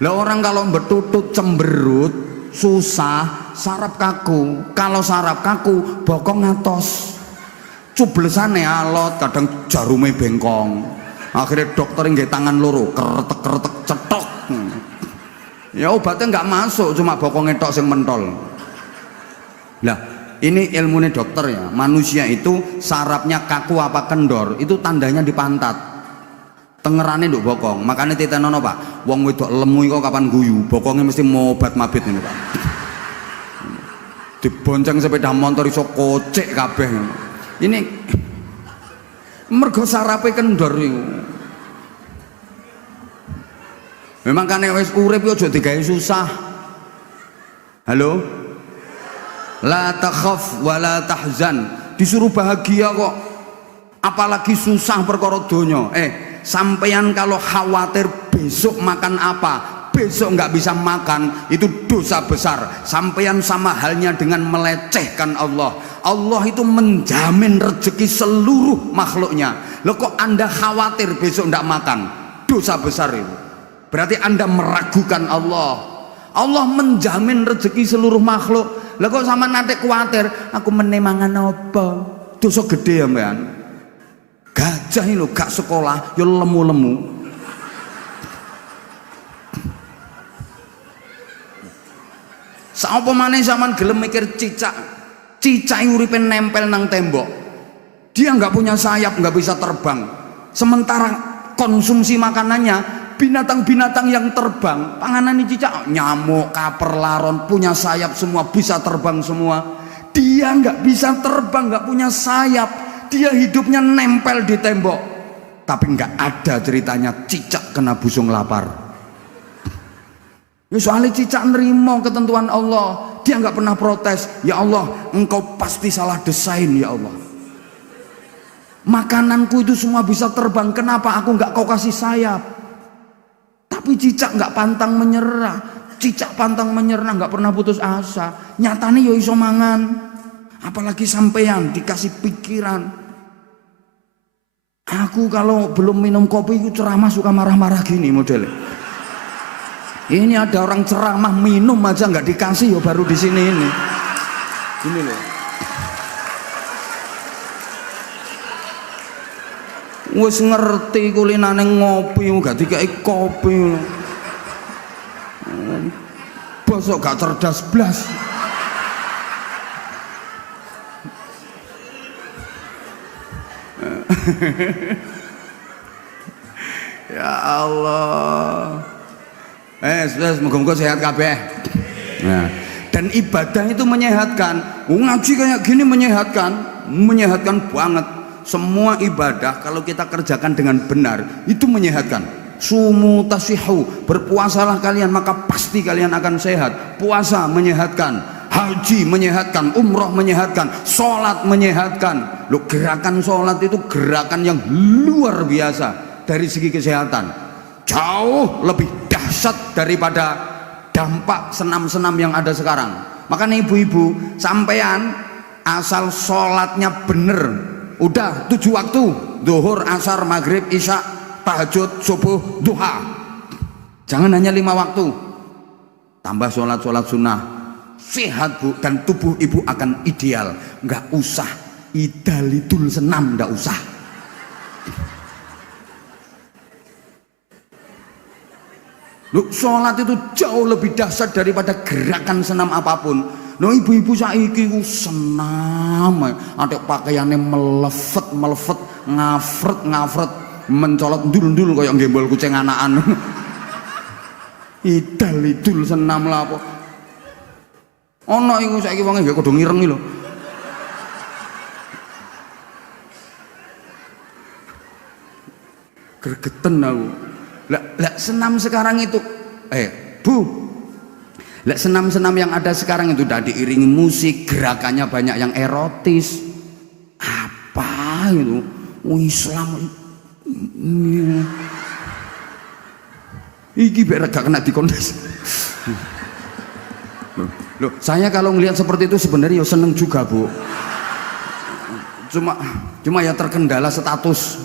Lah orang kalau betutut cemberut susah, saraf kaku. Kalau saraf kaku bokong ngatos. Cublesane alot, kadang jarume bengkong. Akhirnya dokter nggih tangan loro keretek-keretek cetok. Ya obatnya nggak masuk, cuma bokongnya tok sing mentol. Lah ini ilmunya dokter ya. Manusia itu sarafnya kaku apa kendor itu tandanya di pantat. Tengerane nduk bokong. Makanya titenono Pak, wong wedok lemu kok kapan guyu, bokongnya mesti mau obat mabit ini Pak. Dibonceng sepeda motor iso kocek kabeh. Ini mergo sarape kendor iku. Memang kan wis urip yo aja digawe susah. Halo? La takhaf wa la tahzan. Disuruh bahagia kok. Apalagi susah perkara donya. Sampeyan kalau khawatir besok makan apa, besok nggak bisa makan, itu dosa besar. Sampeyan sama halnya dengan melecehkan Allah. Allah itu menjamin rezeki seluruh makhluknya. Loh kok Anda khawatir besok nggak makan? Dosa besar itu. Berarti Anda meragukan Allah. Allah menjamin rezeki seluruh makhluk. Lah kok sama nanti khawatir, aku menemangan apa? Dosa gede ya Mbak. Gajah ini gak sekolah, ya lemu-lemu. Sapa maneh sampean gelem mikir cicak. Cicak uripe nempel nang tembok. Dia nggak punya sayap, nggak bisa terbang. Sementara konsumsi makanannya binatang-binatang yang terbang. Panganan cicak, nyamuk, kaper, laron, punya sayap semua, bisa terbang semua. Dia nggak bisa terbang, nggak punya sayap. Dia hidupnya nempel di tembok. Tapi nggak ada ceritanya cicak kena busung lapar. Ya soalnya cicak nerimo ketentuan Allah. Dia nggak pernah protes. Ya Allah, engkau pasti salah desain ya Allah. Makananku itu semua bisa terbang. Kenapa aku nggak kau kasih sayap? Tapi cicak nggak pantang menyerah. Cicak pantang menyerah, nggak pernah putus asa. Nyatanya yo iso mangan. Apalagi sampean dikasih pikiran. Aku kalau belum minum kopi itu ceramah suka marah-marah gini modelnya. Ini ada orang ceramah minum aja nggak dikasih yo baru di sini ini. Ini loh. Wis ngerti kulinane ngopi gak dikai kopi. Bosok gak cerdas blas. Ya Allah. Semoga-moga sehat kabeh. Nah, dan ibadah itu menyehatkan. Ngaji kayak gini menyehatkan banget. Semua ibadah kalau kita kerjakan dengan benar itu menyehatkan. Sumu tasihu, berpuasalah kalian maka pasti kalian akan sehat. Puasa menyehatkan, haji menyehatkan, umroh menyehatkan, sholat menyehatkan. Loh, gerakan sholat itu gerakan yang luar biasa dari segi kesehatan. Jauh lebih dahsyat daripada dampak senam-senam yang ada sekarang. Makanya ibu-ibu, sampean asal sholatnya bener, udah 7 waktu, zuhur, asar, maghrib, isya, tahajud, subuh, duha. Jangan hanya 5 waktu. Tambah sholat-sholat sunnah. Sehat bu, dan tubuh ibu akan ideal. Nggak usah idalitul senam, nggak usah. Loh, sholat itu jauh lebih dahsyat daripada gerakan senam apapun. No, ibu-ibu saiki ku senam, ada pakaiannya melefet, ngafret, mencolot ndul-ndul kayak gembol kucing anakan. Idul senam lah apa. Ono iku saiki wong nggih kudu ngireng lho. Gregeten aku. Lah senam sekarang itu Bu, Senam-senam yang ada sekarang itu udah diiringi musik, gerakannya banyak yang erotis. Apa itu? Islam iki biar gak kena dikondes. Loh, saya kalau ngelihat seperti itu sebenarnya ya seneng juga, Bu. Cuma ya terkendala status.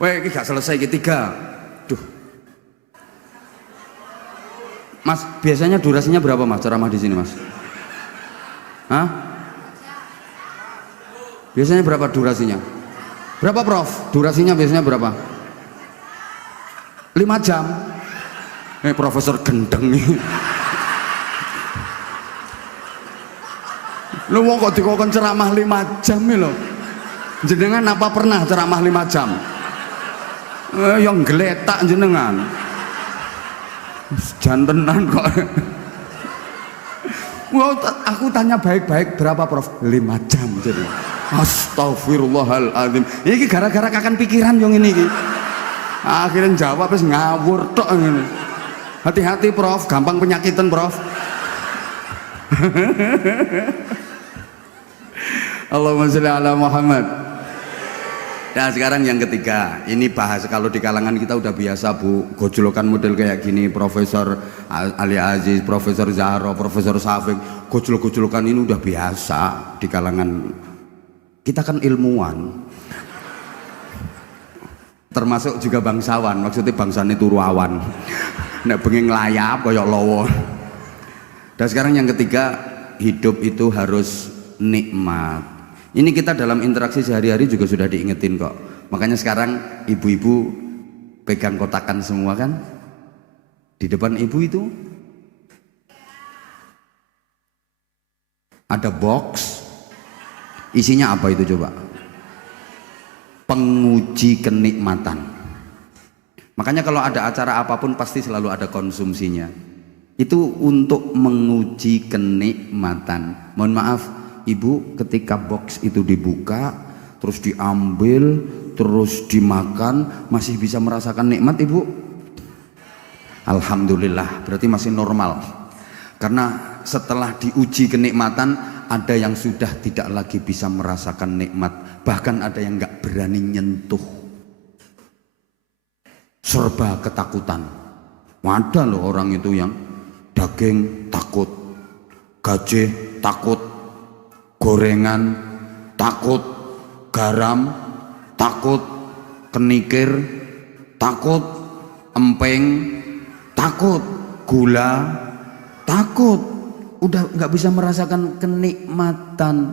Weh, ini gak selesai ketiga. Duh. Mas, biasanya durasinya berapa Mas ceramah di sini, Mas? Hah? Biasanya berapa durasinya? Berapa Prof? Durasinya biasanya berapa? 5 jam. Profesor gendeng nih. Lu mau kok dikokon ceramah 5 jam nih loh. Jenengan apa pernah ceramah 5 jam? Yang geletak jenengan. Jantenan kok. Wow, aku tanya baik-baik berapa Prof? 5 jam jadi. Astagfirullahaladzim. Ini gara-gara kakan pikiran yang ini. Akhirnya jawab terus ngawur tok ngene. Hati-hati Prof, gampang penyakitan Prof. Allahumma sholli ala Muhammad. Nah sekarang yang ketiga, ini bahas kalau di kalangan kita udah biasa Bu, gojlokan model kayak gini, Profesor Ali Aziz, Profesor Zahro, Profesor Syafiq, gojlok-gojlokan ini udah biasa di kalangan kita kan ilmuwan, termasuk juga bangsawan, maksudnya bangsane turu awan, nek bengi nglayap koyok lowo. Dan sekarang yang ketiga, hidup itu harus nikmat. Ini kita dalam interaksi sehari-hari juga sudah diingetin kok. Makanya sekarang ibu-ibu pegang kotakan semua kan? Di depan ibu itu ada box. Isinya apa itu coba? Penguji kenikmatan. Makanya kalau ada acara apapun pasti selalu ada konsumsinya. Itu untuk menguji kenikmatan. Mohon maaf, Ibu, ketika box itu dibuka, terus diambil, terus dimakan, masih bisa merasakan nikmat Ibu? Alhamdulillah, berarti masih normal. Karena setelah diuji kenikmatan, ada yang sudah tidak lagi bisa merasakan nikmat, bahkan ada yang nggak berani nyentuh, serba ketakutan. Ada loh orang itu yang daging takut, gajah takut, gorengan takut, garam takut, kenikir takut, empeng takut, gula takut, udah nggak bisa merasakan kenikmatan.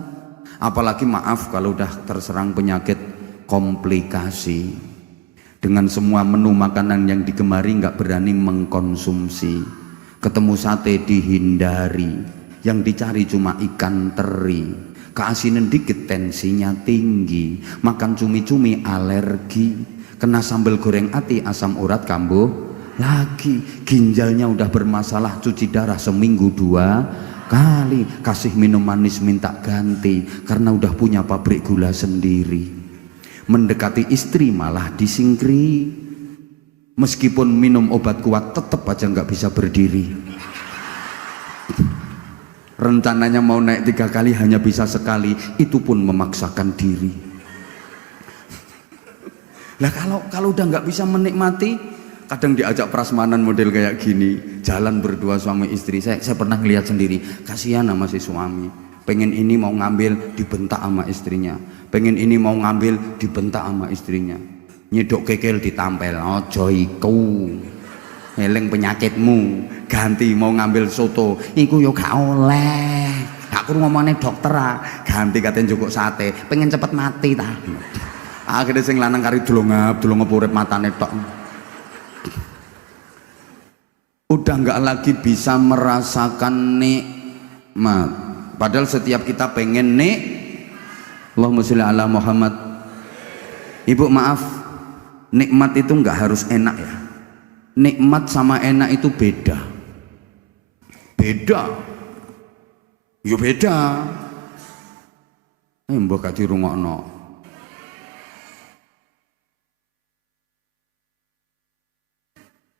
Apalagi maaf kalau udah terserang penyakit komplikasi, dengan semua menu makanan yang digemari nggak berani mengkonsumsi, ketemu sate dihindari, yang dicari cuma ikan teri, keasinan dikit tensinya tinggi, makan cumi-cumi alergi, kena sambal goreng ati asam urat kambuh lagi, ginjalnya udah bermasalah cuci darah seminggu 2 kali, kasih minum manis minta ganti karena udah punya pabrik gula sendiri, mendekati istri malah disingkri, meskipun minum obat kuat tetap aja nggak bisa berdiri, rencananya mau naik 3 kali hanya bisa sekali, itu pun memaksakan diri. Lah kalau udah nggak bisa menikmati, kadang diajak prasmanan model kayak gini, jalan berdua suami istri. Saya pernah ngelihat sendiri, kasihan sama si suami, pengen ini mau ngambil dibentak sama istrinya, pengen ini mau ngambil dibentak sama istrinya, nyedok kekel ditampel, ojo iku eling penyakitmu, ganti mau ngambil soto iku yo gak oleh, aku ngomongnya dokter ganti katanya cukup sate, pengen cepet mati ta. Akhirnya sing lanang kari dulungap urip matane tok, udah nggak lagi bisa merasakan nikmat. Padahal setiap kita pengen Allahumma sholli ala Muhammad. Ibu maaf, nikmat itu nggak harus enak ya. Nikmat sama enak itu beda. Yo beda. Mbok gak dirungokno.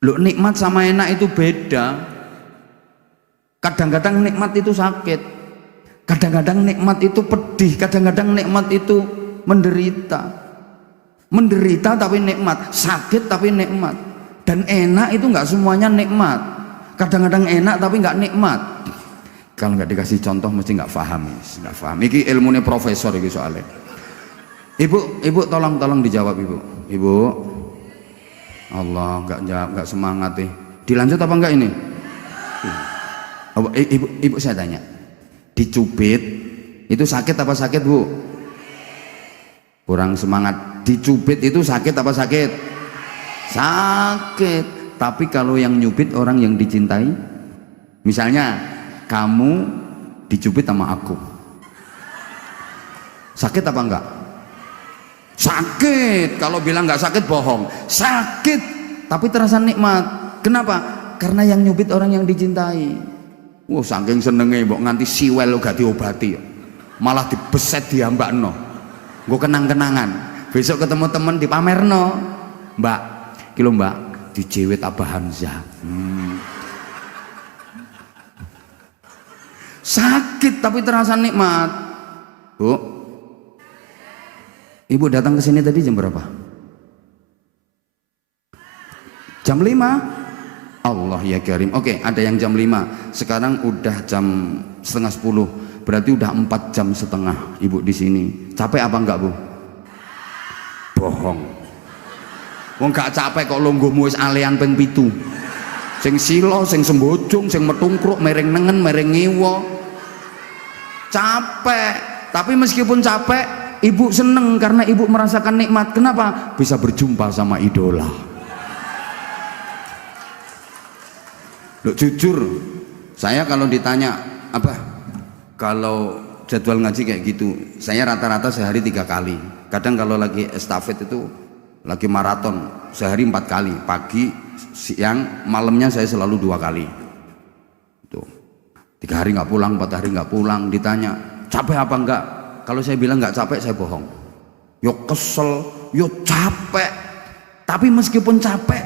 Loh, nikmat sama enak itu beda. Kadang-kadang nikmat itu sakit, kadang-kadang nikmat itu pedih, kadang-kadang nikmat itu menderita. Menderita tapi nikmat, sakit tapi nikmat. Dan enak itu nggak semuanya nikmat. Kadang-kadang enak tapi nggak nikmat. Kalau nggak dikasih contoh mesti nggak paham, nggak paham. Iki ilmunya profesor iki soalnya. Ibu tolong dijawab ibu. Ibu, Allah nggak semangat nih. Dilanjut apa enggak ini? Ibu saya tanya, dicubit itu sakit apa sakit bu? Kurang semangat. Dicubit itu sakit apa sakit? Sakit. Tapi kalau yang nyubit orang yang dicintai, misalnya kamu dicubit sama aku, sakit apa enggak? Sakit. Kalau bilang nggak sakit bohong. Sakit tapi terasa nikmat. Kenapa? Karena yang nyubit orang yang dicintai. Wah, saking senenge mbok nganti siwel lo gak diobati, malah dibeset diambakno. Gue kenang-kenangan. Besok ketemu temen dipamerno, Mbak, kilo Mbak, dijewet Abah Hamzah. Sakit tapi terasa nikmat. Bu, ibu datang ke sini tadi jam berapa? Jam 5. Allah ya Karim. Oke, ada yang jam 5. Sekarang udah jam setengah 10. Berarti udah 4 jam setengah ibu di sini. Capek apa enggak, Bu? Bohong. Wong gak capek kok lungguhmu wis alean ping 7. Sing silo, sing sembojong, sing metungkruk, mereng nengen, mereng ngiwa. Capek. Tapi meskipun capek, ibu seneng karena ibu merasakan nikmat. Kenapa? Bisa berjumpa sama idola. Loh, jujur, saya kalau ditanya apa, kalau jadwal ngaji kayak gitu, saya rata-rata sehari 3 kali. Kadang kalau lagi estafet itu lagi maraton sehari 4 kali, pagi, siang, malamnya saya selalu 2 kali. Tuh, 3 hari nggak pulang, 4 hari nggak pulang. Ditanya capek apa enggak? Kalau saya bilang nggak capek, saya bohong. Yo kesel, yo capek. Tapi meskipun capek,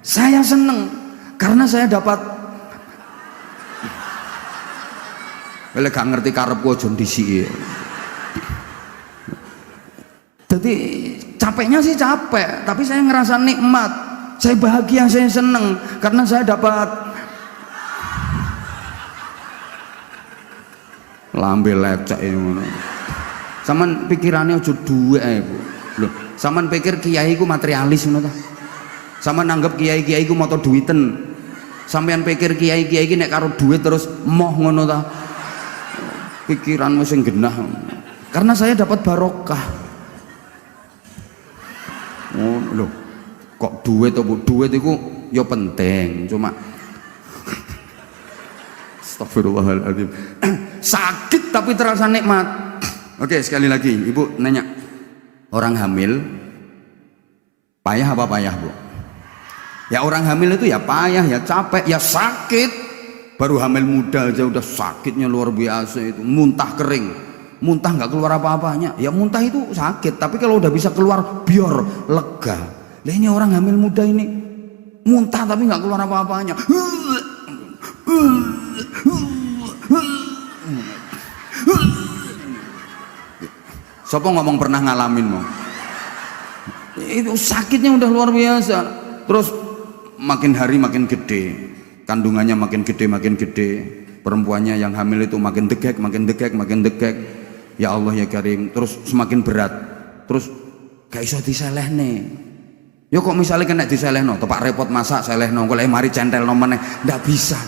saya seneng karena saya dapat. Wele gak ngerti karepku aja ndisiki. Jadi capeknya sih capek, tapi saya ngerasa nikmat. Saya bahagia, saya seneng karena saya dapat lambe lecek ngono. Saman pikirannya aja duwe ae, Bu. Lho, saman pikir kiai ku materialis ngono ta? Saman nanggep kiai-kiai ku moto duwiten. Sampeyan pikir kiai-kiai iki nek karo duit terus moh ngono ta? Pikiranmu sing genah. Karena saya dapat barokah. Oh, loh. Kok duit to, Bu? Duit itu ya penting, cuma astagfirullahaladzim. Sakit tapi terasa nikmat. Oke, sekali lagi, Ibu nanya. Orang hamil payah apa payah, Bu? Ya orang hamil itu ya payah, ya capek, ya sakit. Baru hamil muda aja udah sakitnya luar biasa itu, muntah kering, muntah nggak keluar apa-apanya. Ya muntah itu sakit, tapi kalau udah bisa keluar biar lega. Lah ini orang hamil muda ini muntah tapi nggak keluar apa-apanya. Siapa ngomong pernah ngalamin mau? Itu sakitnya udah luar biasa. Terus makin hari makin gede. Kandungannya makin gede, perempuannya yang hamil itu makin degek. Ya Allah ya Karim, terus semakin berat, terus gak iso diselehne. Ya kok misalnya kena diselehno, tepak repot masak selehno, kalau mari centel nomene, ndak bisa.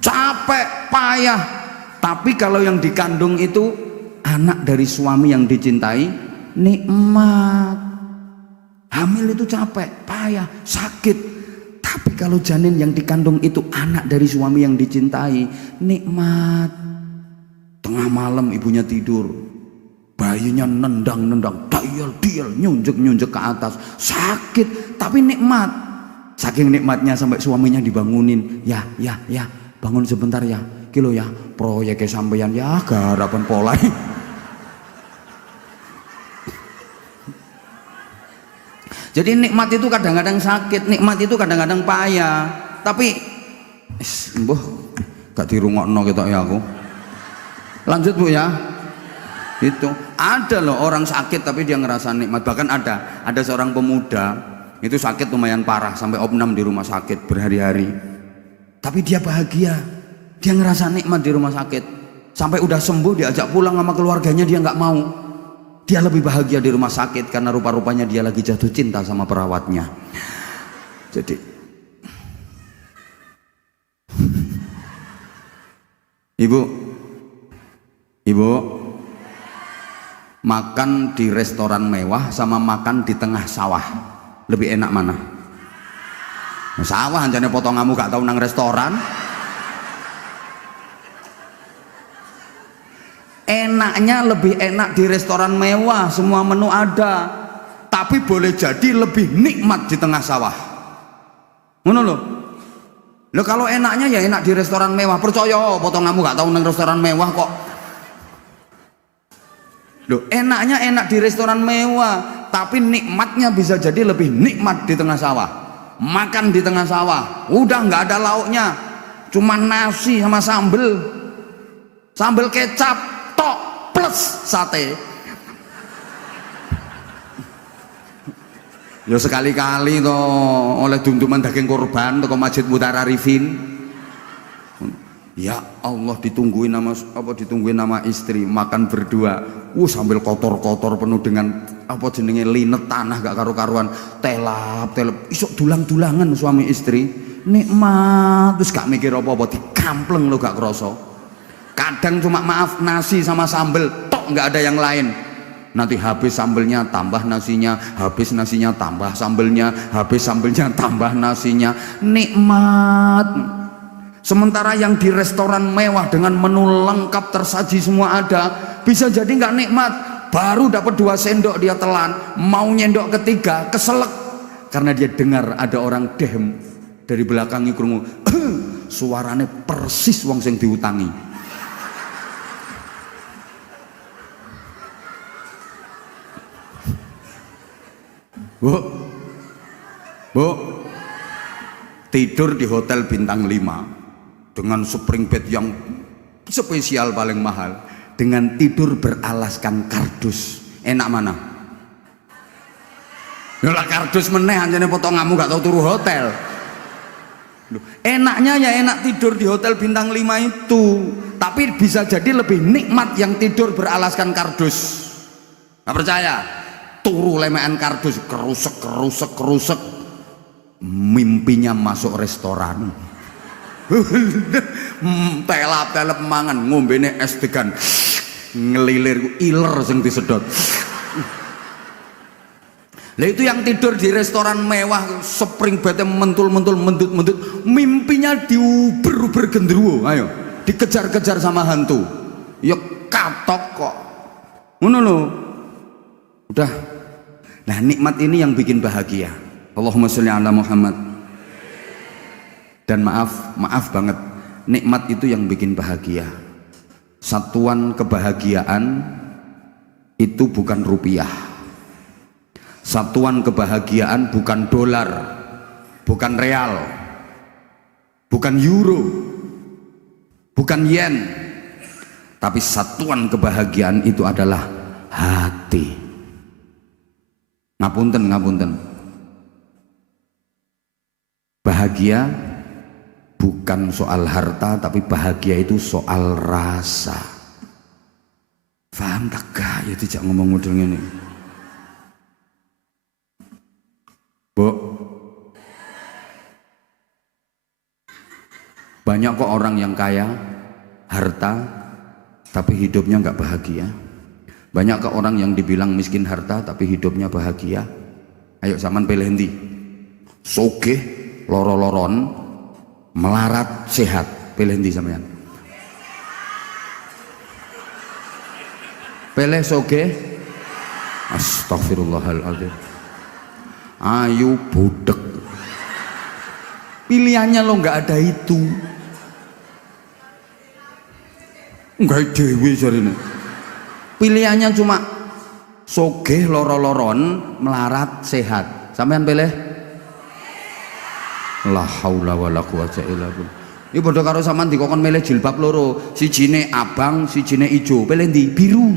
Capek, payah. Tapi kalau yang dikandung itu anak dari suami yang dicintai, nikmat. Hamil itu capek, payah, sakit. Tapi kalau janin yang dikandung itu anak dari suami yang dicintai, nikmat. Tengah malam ibunya tidur, bayinya nendang, dial, nyunjek ke atas. Sakit, tapi nikmat. Saking nikmatnya sampai suaminya dibangunin. Ya, bangun sebentar ya. Kilo ya, proyeknya sampeyan ya, garapan pola. Jadi nikmat itu kadang-kadang sakit, nikmat itu kadang-kadang payah. Tapi mbuh gak dirungokno ketok ya aku. Lanjut Bu ya. Itu ada loh orang sakit tapi dia ngerasa nikmat. Bahkan ada seorang pemuda itu sakit lumayan parah sampai opnam di rumah sakit berhari-hari. Tapi dia bahagia. Dia ngerasa nikmat di rumah sakit. Sampai udah sembuh diajak pulang sama keluarganya dia nggak mau. Dia lebih bahagia di rumah sakit karena rupa-rupanya dia lagi jatuh cinta sama perawatnya. Jadi Ibu makan di restoran mewah sama makan di tengah sawah lebih enak mana? Sawah anjane potonganmu gak tau nang restoran. Enaknya lebih enak di restoran mewah, semua menu ada, tapi boleh jadi lebih nikmat di tengah sawah. Ngono lho. Loh kalau enaknya ya enak di restoran mewah, percaya potonganmu gak tahu nang restoran mewah kok. Loh enaknya enak di restoran mewah, tapi nikmatnya bisa jadi lebih nikmat di tengah sawah. Makan di tengah sawah, udah nggak ada lauknya, cuma nasi sama sambel kecap tok plus sate. Ya sekali-kali toh oleh duntuman daging korban toko Masjid Mutara Arifin. Ya Allah ditungguin nama istri makan berdua. Sambil kotor-kotor penuh dengan apa jenenge linet tanah gak karu-karuan. Telap isok dulang-dulangan suami istri. Nikmat terus gak mikir apa-apa dikampleng lo gak kroso. Kadang cuma maaf nasi sama sambel tok nggak ada yang lain. Nanti habis sambelnya tambah nasinya, habis nasinya tambah sambelnya, habis sambelnya tambah nasinya. Nikmat. Sementara yang di restoran mewah dengan menu lengkap tersaji semua ada, bisa jadi nggak nikmat. Baru dapat 2 sendok dia telan, mau nyendok ketiga keselak karena dia dengar ada orang dehem dari belakangnya krungu. Suarane persis wong sing diutangi. Bu, tidur di hotel bintang 5 dengan spring bed yang spesial paling mahal, dengan tidur beralaskan kardus, enak mana? Yalah kardus meneh anjane potonganmu gak tau turu hotel. Enaknya ya enak tidur di hotel bintang 5 itu, tapi bisa jadi lebih nikmat yang tidur beralaskan kardus. Gak percaya? Turu lemean kardus, kerusek, mimpinya masuk restoran. Telap mangan, ngombene es degan, ngelilir iler sing disedot. Lah itu yang tidur di restoran mewah, spring bed mentul-mentul, mendut-mendut, mimpinya diuber-uber gendruwo, ayo, dikejar-kejar sama hantu. Ya katok kok. Ngono lho. Udah. Nah nikmat ini yang bikin bahagia. Allahumma sholli ala Muhammad. Dan maaf banget, nikmat itu yang bikin bahagia. Satuan kebahagiaan itu bukan rupiah. Satuan kebahagiaan bukan dolar, bukan real, bukan euro, bukan yen. Tapi satuan kebahagiaan itu adalah hati. Ngapunten. Bahagia bukan soal harta, tapi bahagia itu soal rasa. Paham tak gak? Ya tidak ngomong model ini. Bu, banyak kok orang yang kaya, harta, tapi hidupnya nggak bahagia. Banyak kok orang yang dibilang miskin harta, tapi hidupnya bahagia. Ayo zaman pilih endi? Sogeh, loro-loron, melarat, sehat. Pilih endi sampean? Pilih sogeh. Astagfirullahaladzim. Ayo budek. Pilihannya lo nggak ada itu. Nggak dewi jarine. Pilihannya cuma sogeh, loro-loron, melarat, sehat. Sampean pilih? La haula wala quwata illa billah. Ini padha karo sampean dikokon milih jilbab loro, sijine abang, sijine ijo. Pilih ndi? Biru.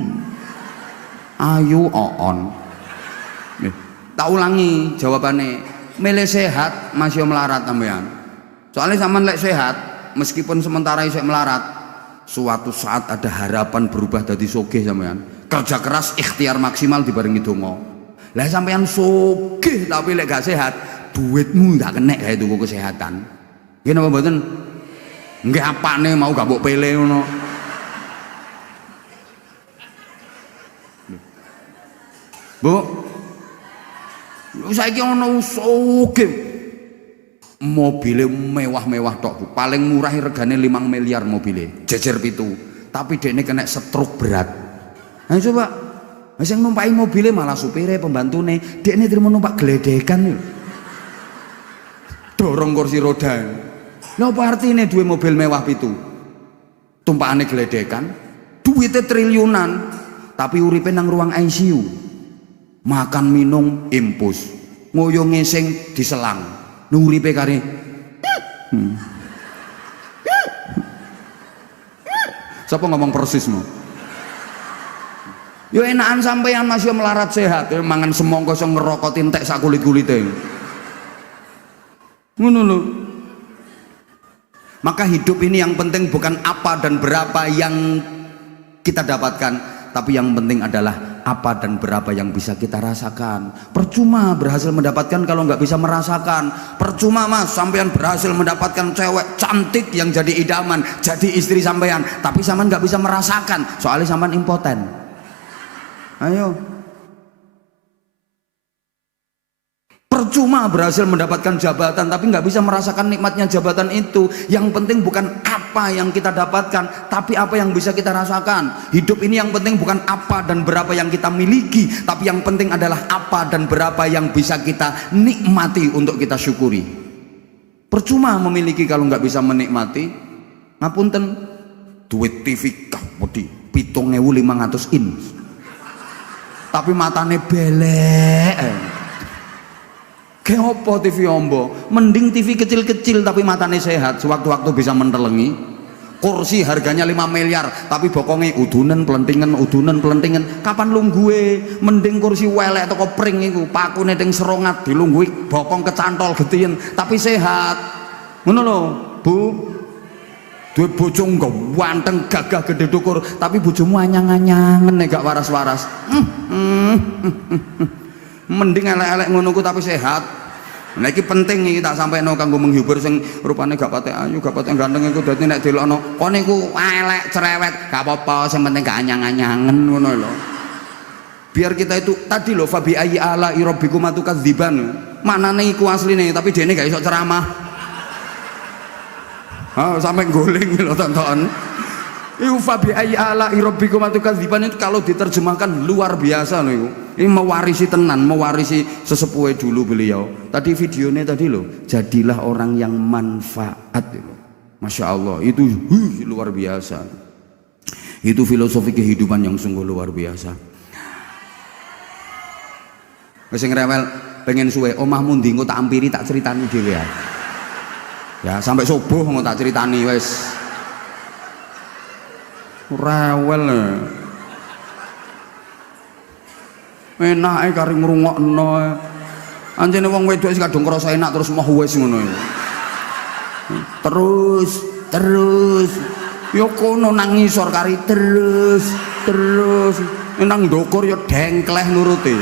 Ayo on. Tak ulangi jawabannya. Milih sehat masih melarat sampean. Soalnya sampean lek sehat, meskipun sementara isih melarat, suatu saat ada harapan berubah jadi sugih sampean. Kerja keras ikhtiar maksimal dibarengi donga. Lah sampean sugih tapi lek gak sehat, duitmu gak kena kayak tuku kesehatan. Nggih napa mboten? Nggih apane mau gak mbok pele ngono. Bu, saiki ana sugih mobile mewah-mewah tok Bu. Paling murah regane 5 miliar mobile, jejer pitu. Tapi dekne kena stroke berat. Nah coba, sing numpaki mobile malah supire, pembantune, dekne trimo numpak gledekan lho. Dorong kursi roda. Lha apa artine duwe mobil mewah pitu? Tumpakane gledekan, duwite triliunan, tapi uripe nang ruang ICU. Makan minum impus, ngoyo ngesing diselang. Nuripe kare Siapa ngomong persismu? Yo enakan sampeyan masih melarat sehat, mangan semongko sing ngerokok entek sak kulit-kulite. Ngono lho. Maka hidup ini yang penting bukan apa dan berapa yang kita dapatkan, tapi yang penting adalah apa dan berapa yang bisa kita rasakan. Percuma berhasil mendapatkan kalau nggak bisa merasakan. Percuma mas sampean berhasil mendapatkan cewek cantik yang jadi idaman, jadi istri sampean, tapi sampean nggak bisa merasakan soalnya sampean impoten. Ayo. Percuma berhasil mendapatkan jabatan tapi nggak bisa merasakan nikmatnya jabatan itu. Yang penting bukan apa yang kita dapatkan, tapi apa yang bisa kita rasakan. Hidup ini yang penting bukan apa dan berapa yang kita miliki, tapi yang penting adalah apa dan berapa yang bisa kita nikmati untuk kita syukuri. Percuma memiliki kalau nggak bisa menikmati. Ngapunten, duit TV kapodi 7.500 inch, tapi matane belek. Kayak apa TV ombo? Mending TV kecil-kecil tapi matanya sehat, sewaktu-waktu bisa mentelengi. Kursi harganya 5 miliar tapi bokongnya udunan pelentingan. Kapan lungguhe? Mending kursi welek atau kopring iku, pakune ning serongat dilunggui bokong kecantol getiyen tapi sehat. Ngono lho, Bu. Duwe bojo ganteng gagah gede dukur tapi bojomu anyang-anyangen nek gak waras-waras. Mending elek-elek ngono ku tapi sehat. Nah iki penting iki tak sampeno kanggo menghibur sing rupane gak pate ayu, gak pate ganteng iku dadi nek delokno kene iku elek cerewet, gak apa-apa, sing penting gak anyang-anyangen ngono lho. Biar kita itu tadi lho fabi ayyi ala rabbikum atukadziban. Maknane iku asline tapi dene gak iso ceramah. Sampai guling lho tonton. Iku fabi ayyi ala rabbikum atukadziban itu kalau diterjemahkan luar biasa lho iku. Ini mewarisi tenan, mewarisi sesepuhe dulu beliau. Tadi videonya tadi loh, jadilah orang yang manfaat. Masya Allah, itu luar biasa. Itu filosofi kehidupan yang sungguh luar biasa. Sing rewel pengen suwe, omahmu ndi engko tak ampiri tak ceritani dhewe ya. Ya sampai subuh engko tak ceritani wis. Rewel. Enake kari ngrungokno. Anjene wong wedok sing kadung krasa enak terus mau wis ngono. Terus. Yo kono nang ngisor kari terus. Nang ndukur yo dengkleh nuruti.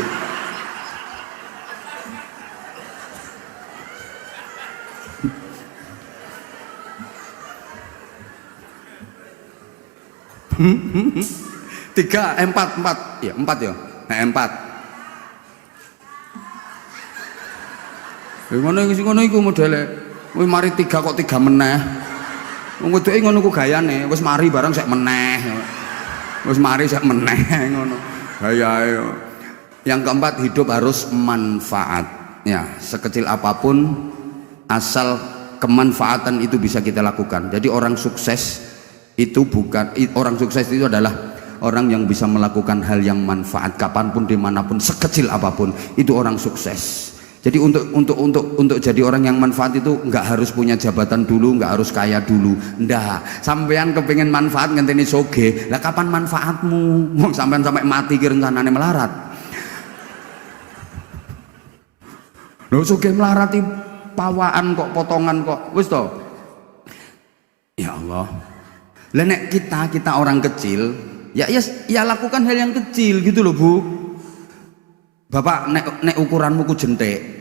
Tiga, empat ya. Empat. Ngono iku modele. Wis mari 3 kok 3 meneh. Wong wedoke ngono ku gayane, wis mari barang sek meneh. Wis mari sek meneh ngono. Gayae. Yang keempat, hidup harus manfaat. Ya, sekecil apapun asal kemanfaatan itu bisa kita lakukan. Jadi orang sukses itu adalah orang yang bisa melakukan hal yang manfaat kapanpun dimanapun sekecil apapun, itu orang sukses. Jadi untuk jadi orang yang manfaat itu nggak harus punya jabatan dulu, nggak harus kaya dulu. Ndak, sampean kepengen manfaat ngenteni soge. Lah kapan manfaatmu? Wong sampean sampai mati ki rencanane melarat. Lho soge melarati pawaan kok, potongan kok. Wis to. Ya Allah. Lah nek kita orang kecil, ya lakukan hal yang kecil gitu loh, Bu. Bapak nek ukuranmu ku jentik.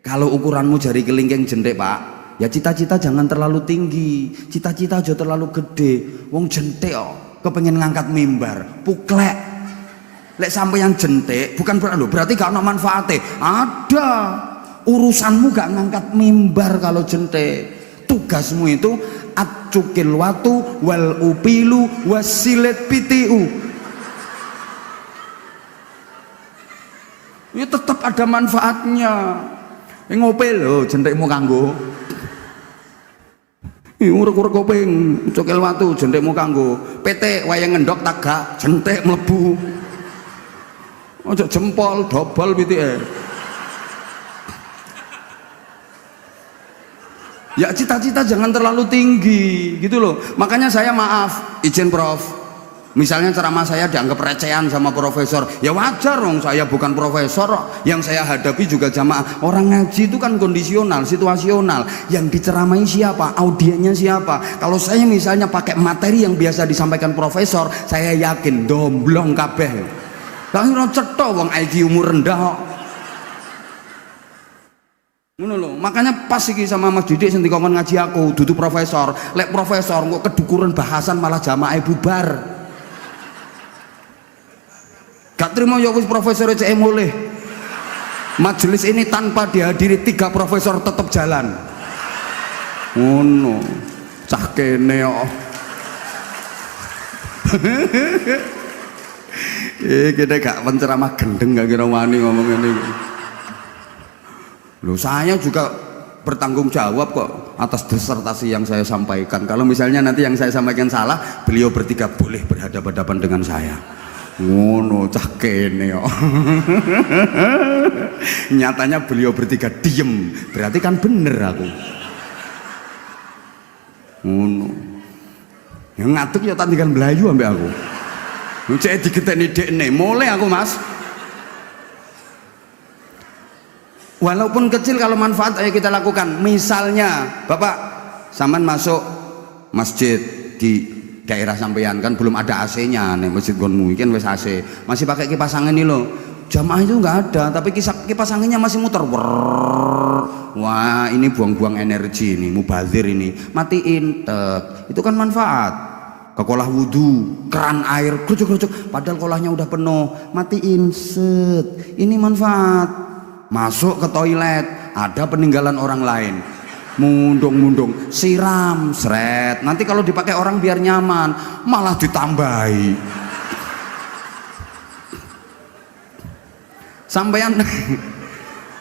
Kalau ukuranmu jari kelingking jentik, Pak, ya cita-cita jangan terlalu tinggi. Cita-cita aja terlalu gede. Wong jentik kok kepengen ngangkat mimbar, puklek. Lek sampeyan jentik bukan berarti gak ono manfaate. Ada. Urusanmu gak ngangkat mimbar kalau jentik. Tugasmu itu acukil watu wal upilu wasilet pitiu. Ya tetap ada manfaatnya. Ngopel lho jentikmu kanggo. Urek-urek kuping, cokil watu jentikmu kanggo. PT wayang ngendok tagak jentik mlebu. Ojo jempol dobol pitike. Ya cita-cita jangan terlalu tinggi gitu loh. Makanya saya maaf, izin Prof. Misalnya ceramah saya dianggap recehan sama profesor, ya wajar dong, saya bukan profesor. Yang saya hadapi juga jamaah. Orang ngaji itu kan kondisional, situasional. Yang diceramai siapa, audiennya siapa. Kalau saya misalnya pakai materi yang biasa disampaikan profesor, saya yakin domblong kabeh. Tapi no cetok wong IQ umur rendah kok. Ngono lho, makanya pas iki sama Mas Didik sing dikongkon ngaji aku, dudu profesor. Lek profesor kok kedukuran bahasan malah jamaah bubar. Gak terima ya wis profesor CE mulih. Majelis ini tanpa dihadiri 3 profesor tetap jalan. Oh no, cah kene kok. Kita gak penceramah gendeng gak kira wani ngomong ini. Loh saya juga bertanggung jawab kok atas disertasi yang saya sampaikan. Kalau misalnya nanti yang saya sampaikan salah, beliau bertiga boleh berhadapan-hadapan dengan saya. Ngono cah kene kok. Nyatanya beliau bertiga diem, berarti kan bener aku. Ngono. Yang ngaduk ya tak tinggal belayu ambek aku. Cek digeteni dekne, mulai aku Mas. Walaupun kecil kalau manfaat ayo kita lakukan. Misalnya, Bapak sampean masuk masjid di daerah sampean kan belum ada AC-nya nih masjid gonmu kan wes AC masih pakai kipas angin ini loh. Jamaah itu nggak ada tapi kipas anginnya masih muter. Wah ini buang-buang energi ini, mubazir ini, matiin itu kan manfaat. Ke kolah wudhu keran air kerucuk-kerucuk padahal kolahnya udah penuh, matiin set, ini manfaat. Masuk ke toilet ada peninggalan orang lain, mundung-mundung siram seret, nanti kalau dipakai orang biar nyaman malah ditambahi. Sampean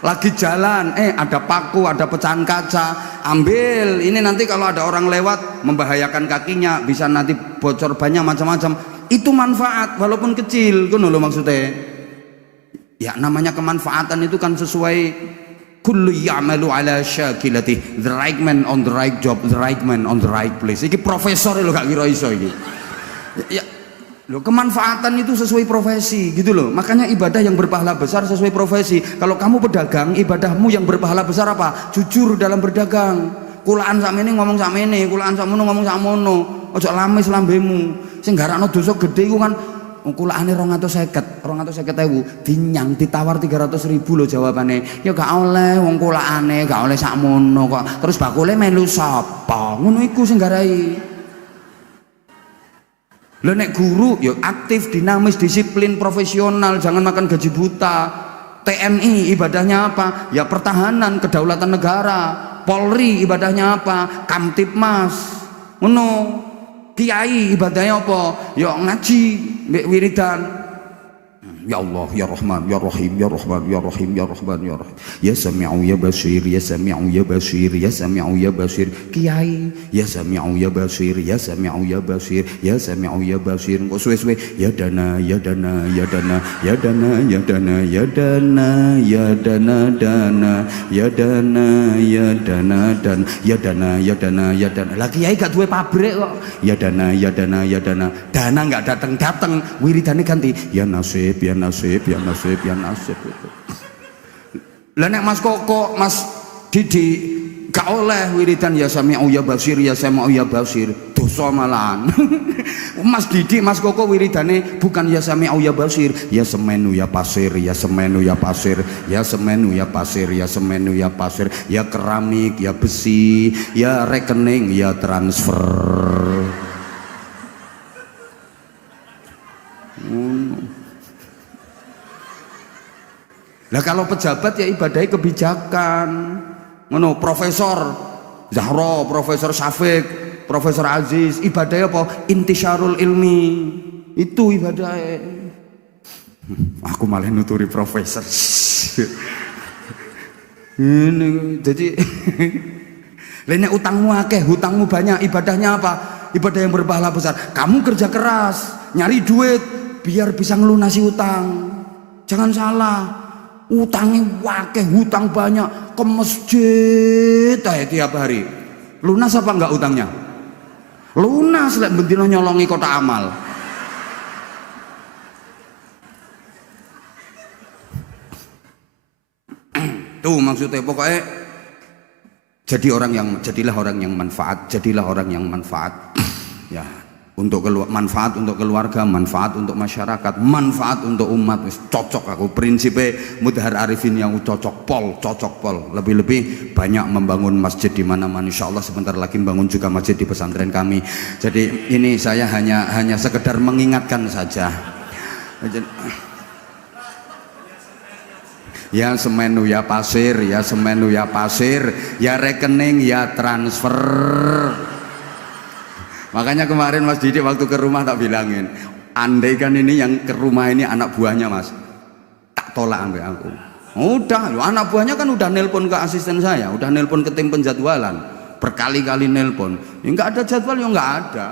lagi jalan ada paku, ada pecahan kaca, ambil ini, nanti kalau ada orang lewat membahayakan kakinya, bisa nanti bocor banyak macam-macam. Itu manfaat walaupun kecil kan lho maksudnya. Ya namanya kemanfaatan itu kan sesuai kullu ya'malu ala syakilati, the right man on the right job, the right man on the right place. Iki profesor lho gak kira iso iki. Ya loh, kemanfaatan itu sesuai profesi gitu loh. Makanya ibadah yang berpahala besar sesuai profesi. Kalau kamu pedagang, ibadahmu yang berpahala besar apa? Jujur dalam berdagang. Kulaan sakmene ngomong sakmene, kulaan sakmono ngomong sakmono. Ojo lamis lambemu. Sing garakno dosa gede iku kan kulaane 250.000 dinyang ditawar 300.000 lho jawabane. Ya gak oleh wong kulaane gak oleh sakmono kok. Terus bakule melu sapa? Ngono iku sing garai. Lah nek guru ya aktif, dinamis, disiplin, profesional, jangan makan gaji buta. TNI ibadahnya apa? Ya pertahanan, kedaulatan negara. Polri ibadahnya apa? Kamtipmas. Ngono. Kiai ibadahnya apa? Ya ngaji, mbek wiridan. Ya Allah, ya Rahman, ya Rahim, ya Rahman, ya Rahim, ya Rahman, ya Rahim. Ya Sami'u ya Basir, ya Sami'u ya Basir, ya Sami'u ya Basir. Kiai, ya Sami'u ya Basir, ya Sami'u ya Basir, ya Sami'u ya Basir. Kok suwe-suwe ya Dana, ya Dana, ya Dana, ya Dana, ya Dana, ya Dana, ya Dana, Dana, ya Dana, ya Dana, dan ya Dana, ya Dana, ya Dana. Lah kiai gak duwe pabrik kok. Ya Dana, ya Dana, ya Dana. Dana enggak datang-datang, wiridane ganti ya Nasib, ya Nasib, ya Nasib, ya Nasib itu. Lah nek Mas Koko, Mas Didi gak oleh wiridan ya Sami'u ya Basir, ya Sami'u ya Basir, dosa malahan. Mas Didi, Mas Koko wiridane bukan ya Sami'u ya Basir, ya Semenu ya Pasir, ya Semenu ya Pasir, ya Semenu ya Pasir, ya Semenu ya Pasir, ya keramik, ya besi, ya rekening, ya transfer. Lah kalau pejabat ya ibadahnya kebijakan. Ngono, Profesor Zahra, Profesor Syafiq, Profesor Aziz, ibadahnya apa? Intisyarul ilmi. Itu ibadahnya. Aku malah nuturi profesor. Ini jadi lainnya utangmu akeh, hutangmu banyak, ibadahnya apa? Ibadah yang berpahala besar. Kamu kerja keras, nyari duit biar bisa ngelunasi utang. Jangan salah. Utangnya wakeh, hutang banyak, ke masjid aja tiap hari. Lunas apa enggak utangnya? Lunas, lek bentino nyolongi kota amal. Tuh maksudnya pokoknya jadilah orang yang manfaat, jadilah orang yang manfaat. Ya, untuk manfaat untuk keluarga, manfaat untuk masyarakat, manfaat untuk umat. Cocok aku prinsipnya Mudhar Arifin yang cocok pol. Lebih-lebih banyak membangun masjid di mana-mana. Insya Allah sebentar lagi bangun juga masjid di pesantren kami. Jadi ini saya hanya sekedar mengingatkan saja. Ya Semenu ya Pasir, ya Semenu ya Pasir, ya rekening ya transfer. Makanya kemarin Mas Didi waktu ke rumah tak bilangin, andai kan ini yang ke rumah ini anak buahnya Mas, tak tolak sampai aku. Udah, anak buahnya kan udah nelpon ke asisten saya, udah nelpon ke tim penjadwalan, berkali-kali nelpon. Ya nggak ada jadwal, ya nggak ada.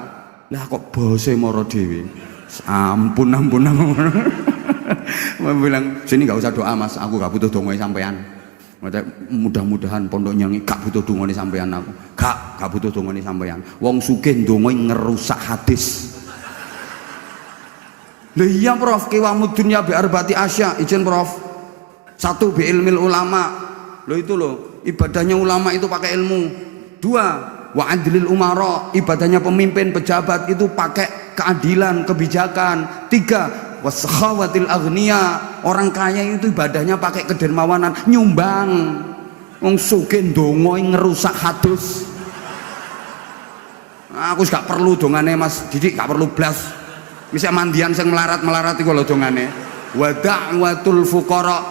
Lah kok bose moro dewi. Ampun. Bilang sini nggak usah doa Mas, aku gak butuh dongoe sampean. Mudah-mudahan pondok nyanyi gak butuh dongane sampean aku. Gak butuh dongane sampean. Wong sugih ndonga ngerusak hadis. Lah iya Prof, qiwamud dunya bi arba'ati asya, izin Prof. Satu bi ilmil ulama. Loh itu loh, ibadahnya ulama itu pakai ilmu. Dua, wa adlil umara, ibadahnya pemimpin pejabat itu pakai keadilan, kebijakan. Tiga, wasakhawatil aghnia, orang kaya itu ibadahnya pakai kedermawanan, nyumbang. Wong sugih ndonga ngerusak hadis. Aku gak perlu dongane Mas Didik, gak perlu blas. Bisa mandian sing melarat-melarat iku lho dongane. Wa da'watul fuqara,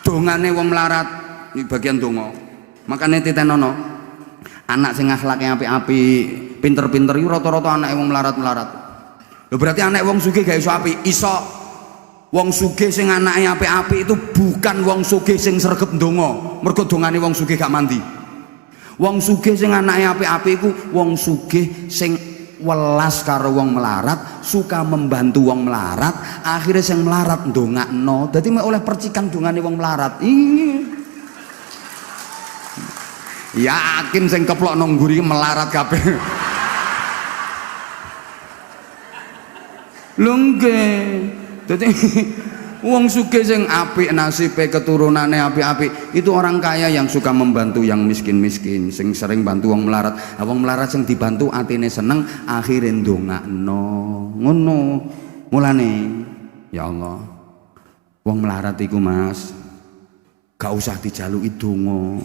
dongane wong melarat iki bagian donga. Makane titenono anak sing akhlake apik-apik, pinter-pinter iku rata-rata anake wong melarat-melarat. Lho berarti anak wong sugih gak iso apik. Iso. Wong sugih sing anake apik-apik itu bukan wong sugih sing sregep ndonga. Mergo dongane wong sugih gak mandi. Wong sugih sing anake apik-apik iku wong sugih sing welas karo wong melarat, suka membantu wong melarat, akhirnya sing melarat ndongakno. Dadi mek oleh percikan dongane wong melarat. Yakin sing keplok nang mburi melarat kabeh. Lho nggih. Dadi wong sugih sing apik nasibe, keturunane apik-apik, itu orang kaya yang suka membantu yang miskin-miskin, sing sering bantu wong melarat. Lah wong melarat sing dibantu atine seneng, akhire ndongakno. Ngono. Mulane ya Allah. Wong melarat iku Mas, gak usah dijaluki donga.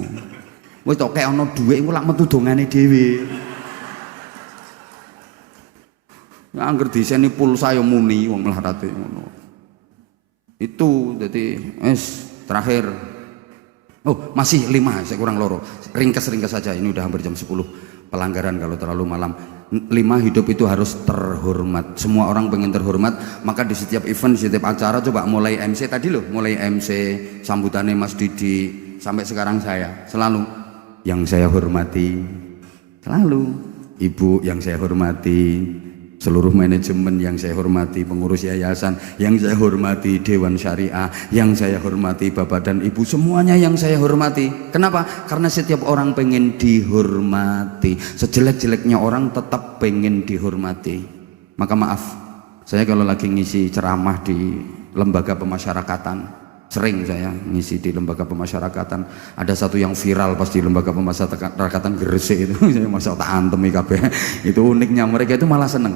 Wis tok kek ana dhuwit iku lak metu dongane dhewe. Angger diseni pulsa ya muni wong melarate ngono. Itu jadi terakhir. Oh, masih 5, saya kurang loro. Ringkas saja, ini udah hampir jam 10. Pelanggaran kalau terlalu malam. Lima, hidup itu harus terhormat. Semua orang pengen terhormat, maka di setiap event, setiap acara coba mulai MC tadi loh, mulai MC sambutannya Mas Didi sampai sekarang saya selalu yang saya hormati, selalu Ibu yang saya hormati, seluruh manajemen yang saya hormati, pengurus yayasan yang saya hormati, Dewan Syariah yang saya hormati, Bapak dan Ibu semuanya yang saya hormati. Kenapa? Karena setiap orang pengen dihormati. Sejelek-jeleknya orang tetap pengen dihormati. Maka maaf, saya kalau lagi ngisi ceramah di lembaga pemasyarakatan, sering saya ngisi di lembaga pemasyarakatan, ada satu yang viral pas di lembaga pemasyarakatan Gresik itu saya masa tak antem kabeh. Itu uniknya mereka itu malah seneng.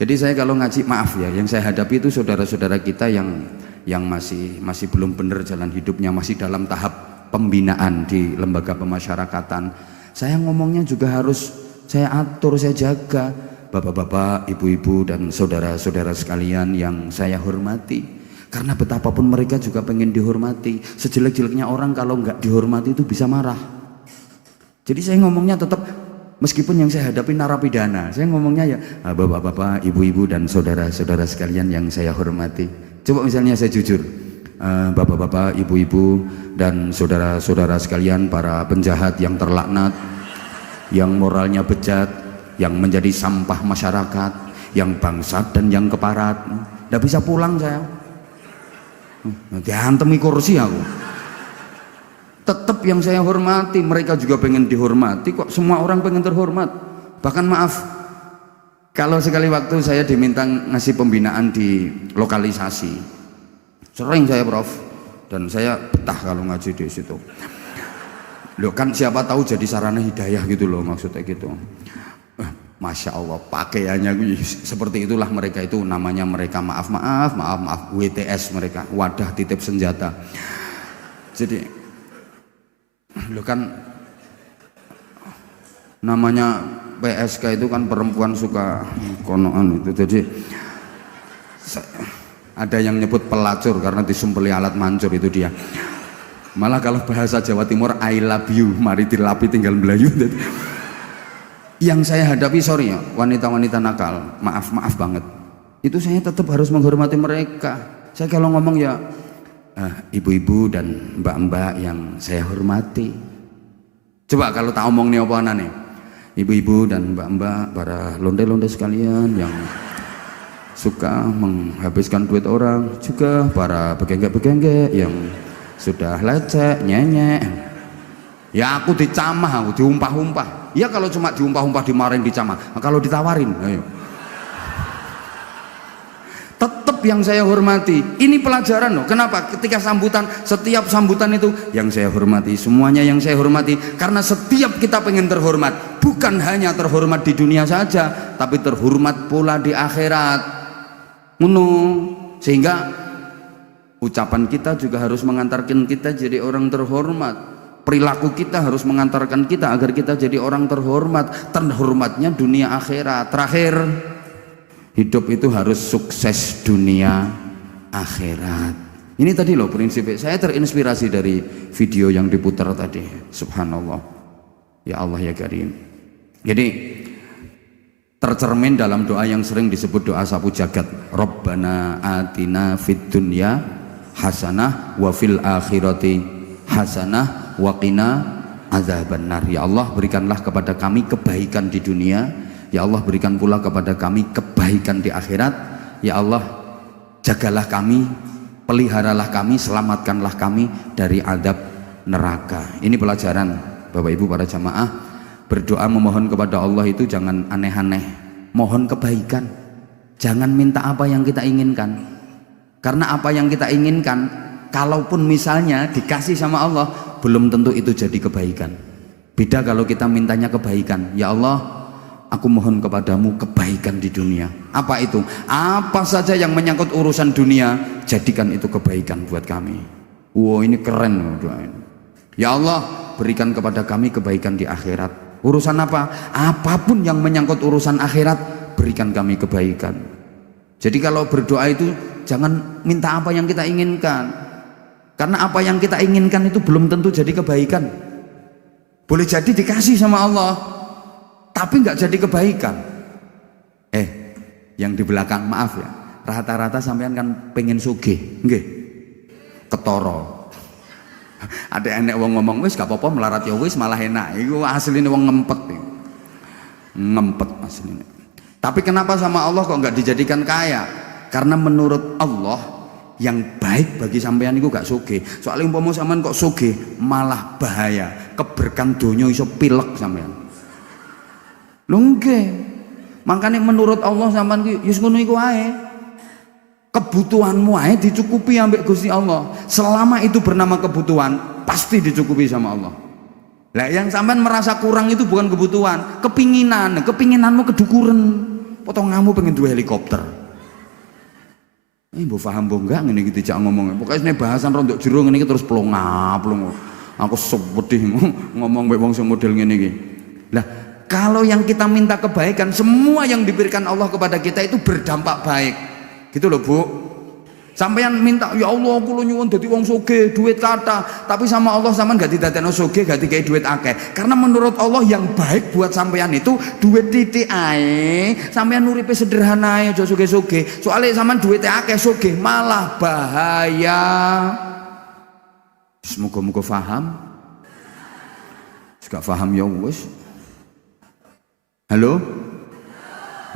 Jadi saya kalau ngaji, maaf ya, yang saya hadapi itu saudara-saudara kita yang masih belum benar jalan hidupnya, masih dalam tahap pembinaan di lembaga pemasyarakatan. Saya ngomongnya juga harus saya atur, saya jaga. Bapak-bapak, ibu-ibu dan saudara-saudara sekalian yang saya hormati, karena betapapun mereka juga pengen dihormati. Sejelek-jeleknya orang kalau nggak dihormati itu bisa marah. Jadi saya ngomongnya tetap, meskipun yang saya hadapi narapidana, saya ngomongnya ya bapak-bapak, ibu-ibu dan saudara-saudara sekalian yang saya hormati. Coba misalnya saya jujur, bapak-bapak, ibu-ibu dan saudara-saudara sekalian, para penjahat yang terlaknat, yang moralnya bejat, yang menjadi sampah masyarakat, yang bangsat dan yang keparat, nggak bisa pulang saya. Diantemi kursi aku. Tetap yang saya hormati, mereka juga pengen dihormati kok. Semua orang pengen terhormat. Bahkan maaf, kalau sekali waktu saya diminta ngasih pembinaan di lokalisasi, sering saya Prof, dan saya betah kalau ngaji di situ. Loh kan siapa tahu jadi sarana hidayah gitu loh, maksudnya gitu. Masya Allah, pakaiannya seperti itulah mereka itu, namanya mereka maaf WTS, mereka wadah titip senjata. Jadi lo kan namanya PSK itu kan perempuan suka konoan itu. Jadi ada yang nyebut pelacur karena disumpeli alat mancur, itu dia. Malah kalau bahasa Jawa Timur I love you, mari dilapi tinggal Melayu. Yang saya hadapi, sorry ya, wanita-wanita nakal, maaf banget, itu saya tetap harus menghormati mereka. Saya kalau ngomong ya ibu-ibu dan mbak-mbak yang saya hormati. Coba kalau tak omong nih apa anane, ibu-ibu dan mbak-mbak, para londe-londe sekalian yang suka menghabiskan duit orang, juga para begenggek-begenggek yang sudah lecek, nyenyek. Ya aku dicamah, aku diumpah-umpah. Ya kalau cuma diumpah-umpah, dimarahin, dicamah. Nah, kalau ditawarin, ayo. Tetap yang saya hormati. Ini pelajaran loh. Kenapa? Ketika sambutan, setiap sambutan itu yang saya hormati, semuanya yang saya hormati. Karena setiap kita pengen terhormat, bukan hanya terhormat di dunia saja, tapi terhormat pula di akhirat. Sehingga ucapan kita juga harus mengantarkan kita jadi orang terhormat. Perilaku kita harus mengantarkan kita agar kita jadi orang terhormat. Terhormatnya dunia akhirat. Terakhir, hidup itu harus sukses dunia akhirat. Ini tadi loh prinsipnya. Saya terinspirasi dari video yang diputar tadi. Subhanallah. Ya Allah ya Karim. Jadi tercermin dalam doa yang sering disebut doa sapu jagat. Rabbana atina fid dunya hasanah wa fil akhirati hasanah wa qina adzabannar. Ya Allah, berikanlah kepada kami kebaikan di dunia. Ya Allah, berikan pula kepada kami kebaikan di akhirat. Ya Allah, jagalah kami, peliharalah kami, selamatkanlah kami dari azab neraka. Ini pelajaran Bapak Ibu para jamaah. Berdoa memohon kepada Allah itu jangan aneh-aneh. Mohon kebaikan. Jangan minta apa yang kita inginkan. Karena apa yang kita inginkan, kalaupun misalnya dikasih sama Allah, belum tentu itu jadi kebaikan. Beda kalau kita mintanya kebaikan. Ya Allah, aku mohon kepadamu kebaikan di dunia. Apa itu? Apa saja yang menyangkut urusan dunia, jadikan itu kebaikan buat kami. Wow, ini keren doa ini. Ya Allah, berikan kepada kami kebaikan di akhirat. Urusan apa? Apapun yang menyangkut urusan akhirat, berikan kami kebaikan. Jadi kalau berdoa itu jangan minta apa yang kita inginkan. Karena apa yang kita inginkan itu belum tentu jadi kebaikan. Boleh jadi dikasih sama Allah, tapi nggak jadi kebaikan. yang di belakang, maaf ya, rata-rata sampean kan pengen sugih, nggih, ketara. Ada enek wong ngomong wis gak apa-apa melarat ya wis malah enak. Iku asline wong ngempet. Ngempet asline. Tapi kenapa sama Allah kok nggak dijadikan kaya? Karena menurut Allah yang baik bagi sampean itu gak sugih. Soalnya umpama sampean kok sugih malah bahaya. Keberkahan donya iso pilek sampean. Lho nggih. Makanya menurut Allah sampean ki wis ngono iku ae. Kebutuhanmu ae dicukupi ambek Gusti Allah. Selama itu bernama kebutuhan, pasti dicukupi sama Allah. Lah yang sampean merasa kurang itu bukan kebutuhan, kepinginanmu kedukuran. Potonganmu pengen duwe helikopter. Mbok paham mbok enggak ngene iki dijak ngomong. Pokoke ini bahasan rondok jero ngene iki terus plong. Aku sedih ngomong mbek wong sing model ngene iki. Lah kalau yang kita minta kebaikan, semua yang diberikan Allah kepada kita itu berdampak baik. Gitu loh Bu. Sampeyan minta ya Allah kula nyuwun dadi wong sugih, duit kathah, tapi sama Allah sampean gak didadekno sugih, gak dikai duit akeh. Karena menurut Allah yang baik buat sampeyan itu duit titik ae. Sampeyan uripe sederhana ae aja sugih-sugih. Soale sampean duite akeh sugih malah bahaya. Semoga-moga paham. Gak paham ya wis. Halo?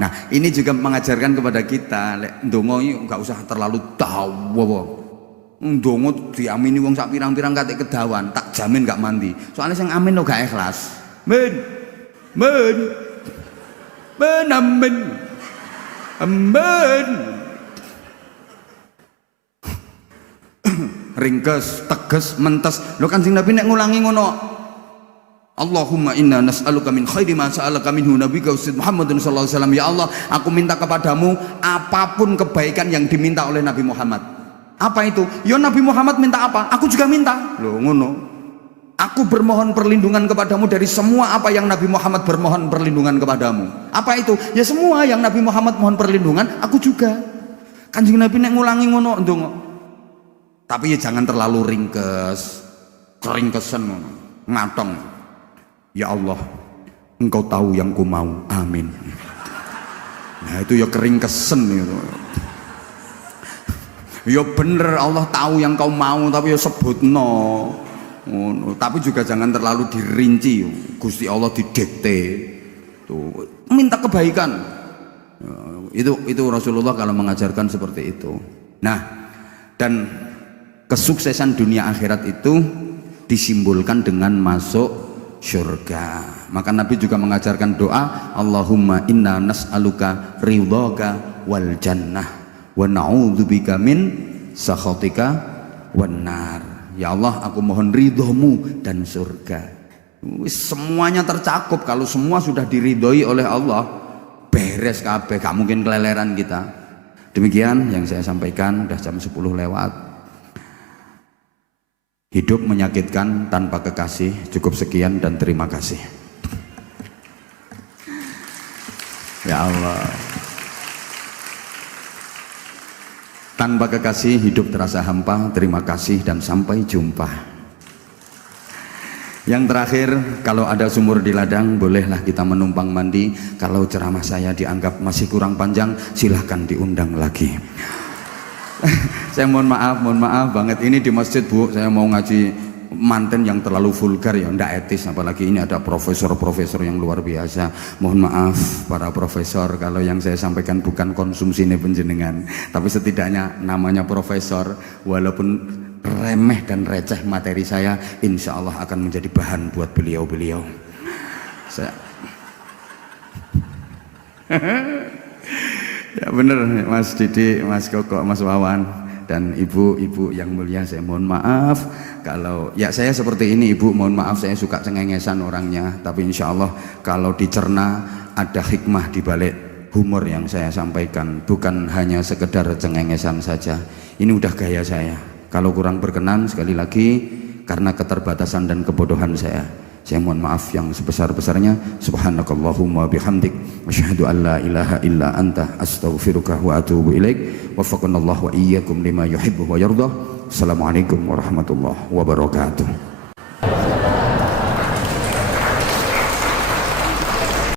Nah ini juga mengajarkan kepada kita ndonga iki enggak usah terlalu dawa. Ndonga diamini wong sak pirang-pirang katik kedawan, tak jamin gak mandi. Soalnya sing amin lo gak ikhlas. Amin. Ringkes, teges, mentes. Lho Kanjeng Nabi nek ngulangi ngono. Allahumma inna nas'aluka min khairi ma sa'alaka minhu nabiyuka Muhammadun sallallahu alaihi wasallam. Ya Allah, aku minta kepadamu apapun kebaikan yang diminta oleh Nabi Muhammad. Apa itu? Ya Nabi Muhammad minta apa? Aku juga minta. Loh ngono. Aku bermohon perlindungan kepadamu dari semua apa yang Nabi Muhammad bermohon perlindungan kepadamu. Apa itu? Ya semua yang Nabi Muhammad mohon perlindungan, aku juga. Kanjeng Nabi nek ngulangi ngono ndonga. Tapi ya jangan terlalu ringkes. Keringkesan ngono. Ngatong. Ya Allah, Engkau tahu yang ku mau, amin. Nah itu ya keringkesen itu. Ya bener Allah tahu yang kau mau, tapi ya sebutno. Tapi juga jangan terlalu dirinci. Gusti Allah didikte. Tuh, minta kebaikan. Itu Rasulullah kalau mengajarkan seperti itu. Nah, dan kesuksesan dunia akhirat itu disimbolkan dengan masuk surga. Maka Nabi juga mengajarkan doa, Allahumma inna nas'aluka ridhaka wal jannah wa na'udzubika min sakhatika wan nar. Ya Allah, aku mohon ridhomu dan surga. Semuanya tercakup. Kalau semua sudah diridhoi oleh Allah, beres kabeh, gak mungkin keleleran kita. Demikian yang saya sampaikan, udah jam 10 lewat. Hidup menyakitkan tanpa kekasih. Cukup sekian dan terima kasih. Ya Allah. Tanpa kekasih hidup terasa hampa. Terima kasih dan sampai jumpa. Yang terakhir, kalau ada sumur di ladang, bolehlah kita menumpang mandi. Kalau ceramah saya dianggap masih kurang panjang, silahkan diundang lagi. Saya mohon maaf banget ini di masjid Bu, saya mau ngaji manten yang terlalu vulgar ya, ndak etis, apalagi ini ada profesor-profesor yang luar biasa. Mohon maaf para profesor kalau yang saya sampaikan bukan konsumsi penjenengan, tapi setidaknya namanya profesor, walaupun remeh dan receh materi saya, insya Allah akan menjadi bahan buat beliau-beliau. Saya ya bener Mas Didi, Mas Koko, Mas Wawan dan ibu-ibu yang mulia, saya mohon maaf kalau ya saya seperti ini Ibu, mohon maaf saya suka cengengesan orangnya, tapi insya Allah kalau dicerna ada hikmah di balik humor yang saya sampaikan, bukan hanya sekedar cengengesan saja. Ini udah gaya saya. Kalau kurang berkenan sekali lagi karena keterbatasan dan kebodohan saya mohon maaf yang sebesar-besarnya. Subhanakallahumma bihamdik asyhadu an la ilaha illa anta astaghfiruka wa atubu ilaik. Waffaqanallahu wa iyyakum lima yuhibbu wa yardah. Assalamualaikum warahmatullahi wabarakatuh.